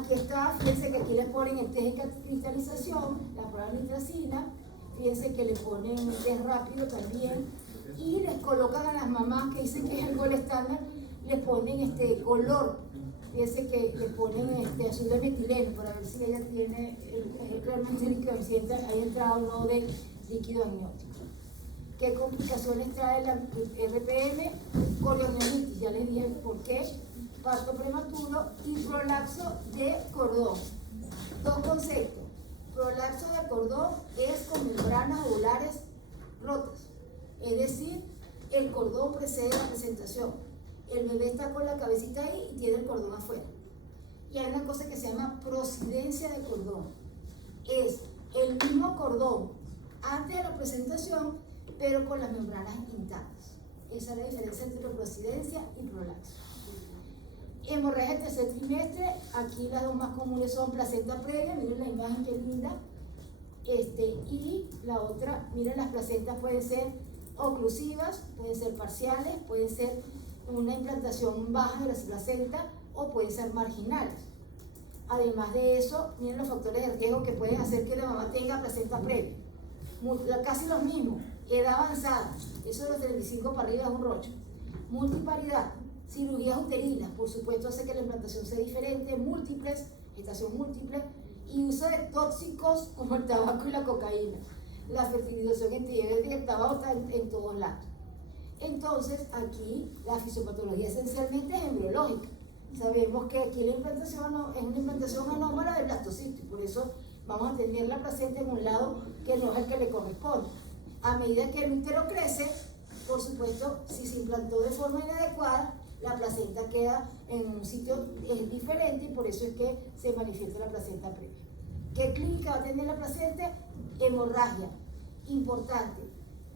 Aquí está, fíjense que aquí le ponen el test de cristalización, la prueba de nitracina, fíjense que le ponen el test rápido también, y les colocan a las mamás que dicen que es el gol estándar, les ponen color, fíjense que le ponen azul de metileno para ver si ella tiene realmente líquido, si hay entrada o no de líquido amniótico. ¿Qué complicaciones trae la RPM? Coriomielitis, ya les dije por qué, parto prematuro y prolapso de cordón. Dos conceptos. Prolapso de cordón es con membranas ovulares rotas, es decir, el cordón precede la presentación. El bebé está con la cabecita ahí y tiene el cordón afuera. Y hay una cosa que se llama prosidencia de cordón. Es el mismo cordón antes de la presentación, pero con las membranas intactas. Esa es la diferencia entre prosidencia y prolapso. Hemorragia del tercer trimestre, aquí las dos más comunes son placenta previa, miren la imagen que linda, y la otra, miren, las placentas pueden ser oclusivas, pueden ser parciales, pueden ser una implantación baja de la placenta o pueden ser marginales. Además de eso, miren los factores de riesgo que pueden hacer que la mamá tenga placenta previa. Casi los mismos, edad avanzada, eso de los 35 para arriba es un rocho. Multiparidad, cirugías uterinas, por supuesto hace que la implantación sea diferente, múltiples, gestación múltiple, y uso de tóxicos como el tabaco y la cocaína. La fertilización antidiabética, el tabaco está en todos lados. Entonces, aquí la fisiopatología esencialmente es embriológica. Sabemos que aquí la implantación es una implantación anómala del blastocisto, y por eso vamos a tener la placenta en un lado que no es el que le corresponde. A medida que el útero crece, por supuesto, si se implantó de forma inadecuada, la placenta queda en un sitio diferente y por eso es que se manifiesta la placenta previa. ¿Qué clínica va a tener la placenta? Hemorragia. Importante.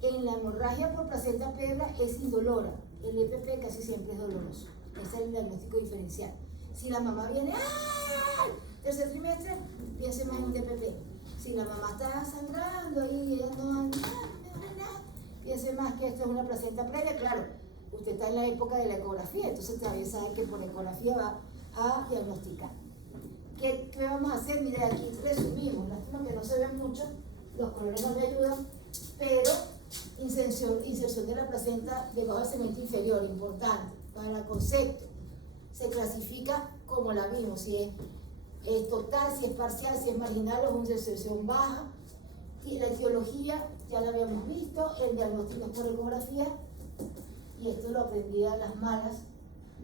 En la hemorragia por placenta previa es indolora. El EPP casi siempre es doloroso. Ese es el diagnóstico diferencial. Si la mamá viene, ¡ah! Tercer trimestre, piense más en un DPP. Si la mamá está sangrando y ella no duele nada, piense más que esto es una placenta previa. Claro, usted está en la época de la ecografía, entonces todavía sabe que por ecografía va a diagnosticar. ¿Qué vamos a hacer? Mire, aquí resumimos, lástima que no se ven mucho, los colores no me ayudan, pero inserción de la placenta debajo del segmento inferior, importante, para el concepto. Se clasifica como la misma, si es total, si es parcial, si es marginal o es una inserción baja. Y la etiología ya la habíamos visto, el diagnóstico es por ecografía, y esto lo aprendí a las malas,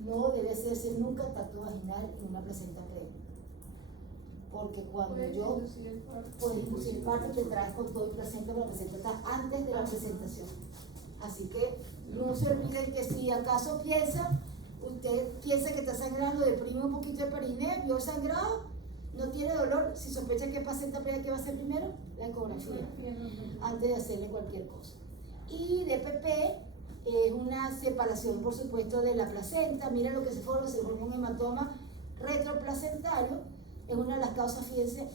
no debe hacerse nunca tacto vaginal en una placenta previa. Porque cuando puedes inducir el parto, te traes con todo el placenta, la placenta está antes de la presentación. Así que no se olviden que si acaso usted piensa que está sangrando, deprime un poquito el perineo, vio sangrado, no tiene dolor, si sospecha que es placenta previa, ¿qué va a hacer primero? La ecografía, antes de hacerle cualquier cosa. Y DPP es una separación, por supuesto, de la placenta. Miren lo que se forma un hematoma retroplacentario. Es una de las causas, fíjense,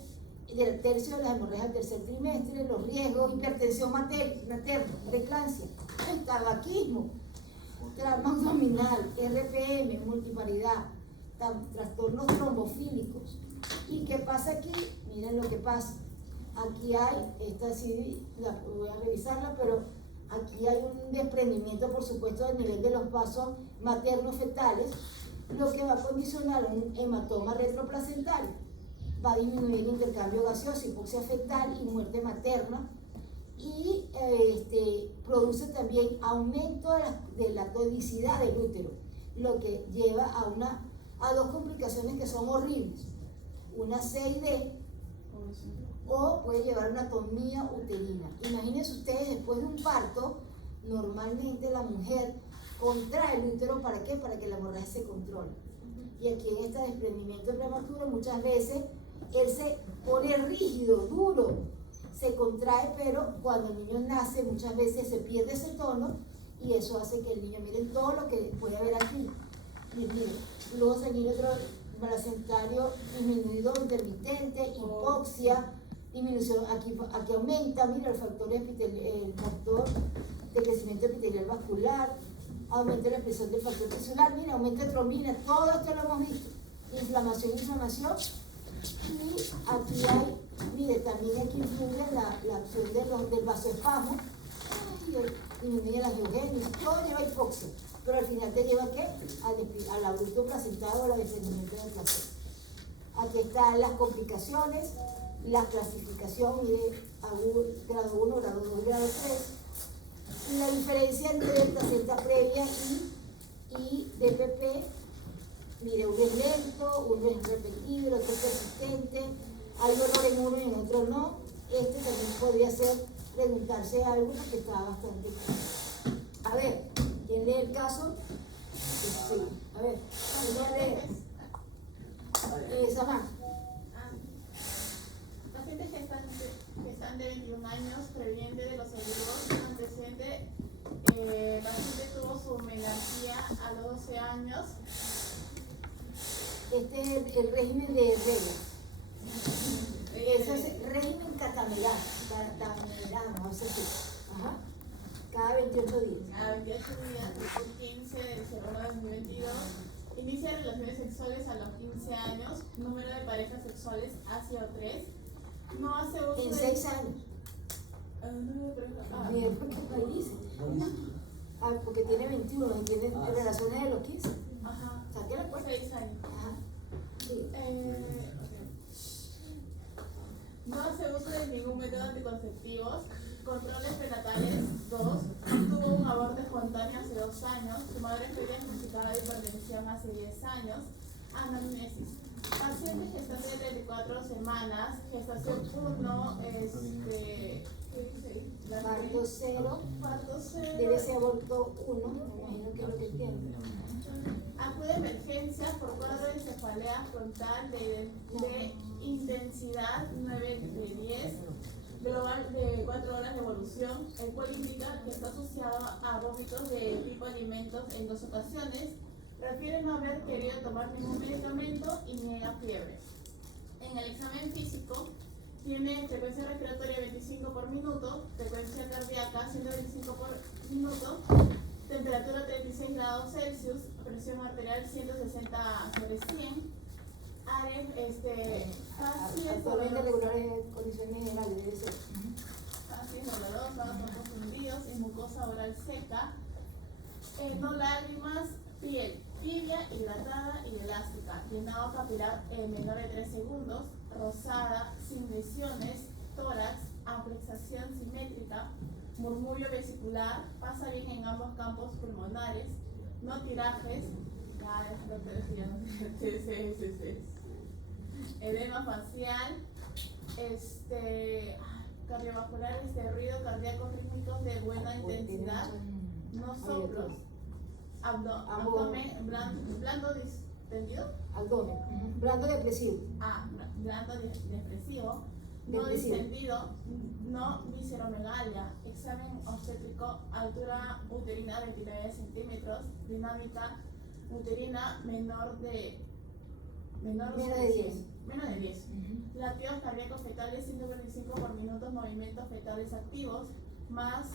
del tercio de las hemorragias del tercer trimestre, los riesgos, hipertensión materna, preeclampsia, tabaquismo, trauma abdominal, RPM, multiparidad, trastornos trombofílicos. ¿Y qué pasa aquí? Miren lo que pasa. Aquí hay, esta sí, voy a revisarla, pero aquí hay un desprendimiento, por supuesto, del nivel de los vasos materno-fetales, lo que va a condicionar un hematoma retroplacental. Va a disminuir el intercambio gaseoso, hipoxia fetal y muerte materna. Y produce también aumento de la tonicidad del útero, lo que lleva a dos complicaciones que son horribles. Una CID o puede llevar una atonía uterina. Imagínense ustedes, después de un parto, normalmente la mujer contrae el útero, ¿para qué? Para que la hemorragia se controle. Y aquí en este desprendimiento prematuro muchas veces él se pone rígido, duro, se contrae, pero cuando el niño nace muchas veces se pierde ese tono y eso hace que el niño, miren todo lo que puede haber aquí. Miren, luego sanguíneo placentario disminuido intermitente, hipoxia, disminución, aquí aumenta, mira el factor de crecimiento epitelial vascular, aumenta la expresión del factor tisular, mira, aumenta trombina, todo esto lo hemos visto. inflamación. Y aquí hay, mire, también aquí influye la acción del vasoespasmo, disminuye la geogénesis, todo lleva hipoxia, pero al final te lleva ¿a qué? Al abrupto placentario o al desprendimiento del placenta. Aquí están las complicaciones, la clasificación, mire, grado 1, grado 2, grado 3, la diferencia entre placenta previa y DPP. Mire, uno es lento, uno es repetido, otro es persistente, hay dolor en uno y en otro no. Este también podría ser preguntarse algo porque está bastante claro. A ver, ¿quién lee el caso? Sí, a ver, ¿quién lee? Samantha. Pacientes que están de 21 años, preveniente de los seguros, antecedente, paciente tuvo su menarquía a los 12 años. Este es el régimen de reglas. Ese es el régimen catamerano, no sé si. Ajá. Cada 28 días. A 28 días, el 15 de 01 de 2022, inicia relaciones sexuales a los 15 años, número de parejas sexuales ha sido 3, no hace uso En de... 6 años. Bien, porque ahí dice. Porque tiene 21 y tiene relaciones de los 15. Ajá. Saque la cuenta. 6 años. Ajá. Sí. No hace uso de ningún método anticonceptivos. Controles prenatales 2. Tuvo un aborto espontáneo hace 2 años. Su madre fue diagnosticada de hipertensión hace 10 años. Anamnesis. Paciente gestante de 34 semanas. Gestación 1. Parto 0. Parto 0. Debe ser aborto 1. Me imagino que es lo que entiende. Acude a emergencias por cuadro de cefalea frontal de intensidad 9 de 10, global de 4 horas de evolución, el cual indica que está asociado a vómitos de tipo alimentos en 2 ocasiones, refiere no haber querido tomar ningún medicamento y niega fiebre. En el examen físico tiene frecuencia respiratoria 25 por minuto, frecuencia cardíaca 125 por minuto, temperatura 36 grados Celsius, presión arterial 160 sobre 100, Actualmente regulares condiciones generales, debe ser. facies dolorosas, ojos hundidos y mucosa oral seca, no lágrimas, piel tibia, hidratada y elástica, llenado capilar menor de 3 segundos, rosada, sin lesiones, tórax, amplexación simétrica, murmullo vesicular, pasa bien en ambos campos pulmonares, no tirajes, edema facial, cardiovasculares de ruido cardíaco rítmicos de buena intensidad, no soplos, abdomen blando distendido, Abdomen, blando depresivo. blando depresivo, no distendido, no visceromegalia, examen obstétrico, altura uterina 29 centímetros, dinámica uterina menor de 10. Latidos cardíacos fetales 125 por minuto, movimientos fetales activos, más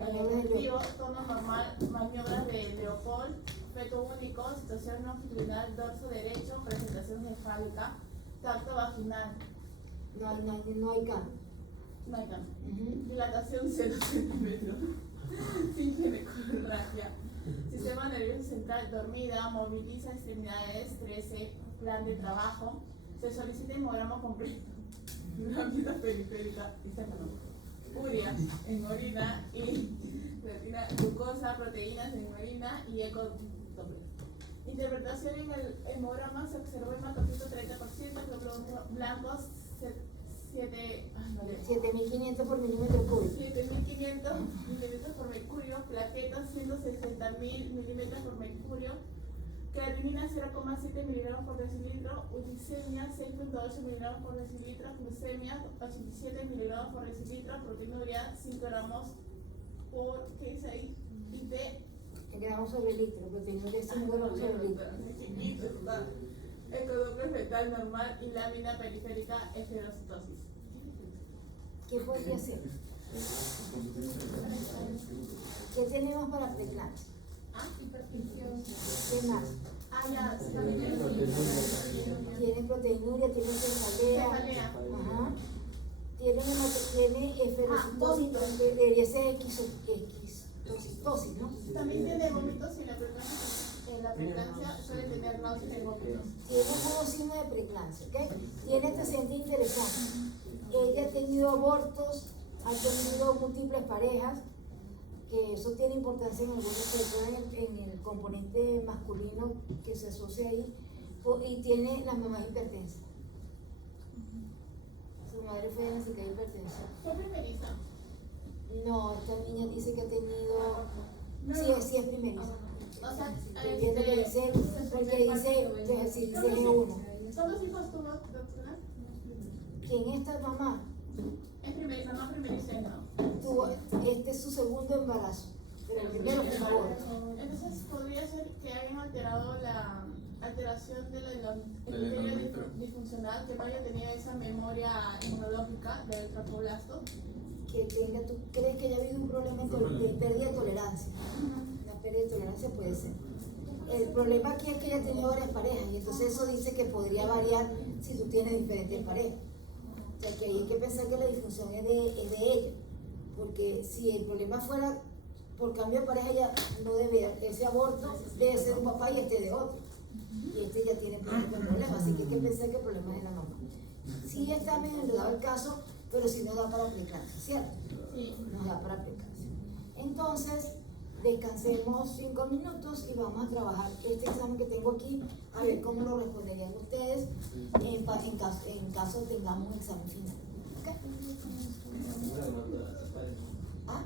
activos, tono normal, maniobras de Leopold, feto único, situación longitudinal, dorso derecho, presentación cefálica, tacto vaginal. No hay cambio. No hay cambio. Dilatación 0 centímetros, sin ginecorragia. Sistema nervioso central dormida, moviliza extremidades 13, plan de trabajo. Se solicita hemograma completo, lámina periférica, urea en orina y retina, glucosa, proteínas en orina y eco doble. Interpretación en el hemograma se observó hematocito 30%, glóbulos blancos 7.500 por milímetro cúbico. 7.500 milímetros por mercurio, plaquetas 160.000 milímetros por mercurio, creatinina 0,7 miligramos por decilitro, uricemia 6.8 miligramos por decilitro, glucemia 87 miligramos por decilitro, proteinuria 5 gramos por, ¿qué dice ahí? Y de gramos sobre litro, proteinuria 5 gramos sobre litro. Ecodoppler fetal normal y lámina periférica esclerocitosis. ¿Qué podría ser? ¿Qué tenemos para preeclampsia? Hipertensión. ¿Qué más? Ah, ya, sí, también tiene Tiene proteinuria, tiene cefalea. cefalea. Ajá. Tiene esferocitosis, vómitos. que debería ser esquistosis, ¿no? También tiene vómitos y en la preeclampsia suele tener náuseas y vómitos. Tiene algunos signos de preeclampsia, ¿ok? Tiene antecedentes interesantes. Ella ha tenido abortos, ha tenido múltiples parejas, que eso tiene importancia en algunos sectores en el componente masculino que se asocia ahí, y tiene la mamá hipertensa. Su madre fue diagnosticada de hipertensión. ¿Fue primeriza? No, esta niña dice que ha tenido. Sí es primeriza. O sea, Estoy viendo que dice, porque dice, pues, si dice G1. ¿cuántos hijos tuvo, doctora? ¿Quién es esta mamá? Es primeriza, no primeriza, ¿no? Tuvo, este es su segundo embarazo, pero el primero fue un aborto. Entonces podría ser que hayan alterado la alteración del endotelio disfuncional, que no haya tenido esa memoria inmunológica del trofoblast. Que tenga, ¿tú crees que haya habido un problema de pérdida de tolerancia? Una pérdida de tolerancia puede ser. El problema aquí es que ella ha tenido varias parejas y entonces eso dice que podría variar si tú tienes diferentes parejas. O sea que ahí hay que pensar que la disfunción es de ella, porque si el problema fuera por cambio de pareja, ella no debe, ese aborto debe ser de un papá y este de otro. Y este ya tiene problemas, así que hay que pensar que el problema es de la mamá. Sí está medio enredado el caso, pero sí nos da para preeclampsia, ¿cierto? Sí. Nos da para preeclampsia. Entonces, descansemos 5 minutos y vamos a trabajar este examen que tengo aquí, a ver cómo lo responderían ustedes en caso tengamos un examen final. ¿Ok? ¿Ah?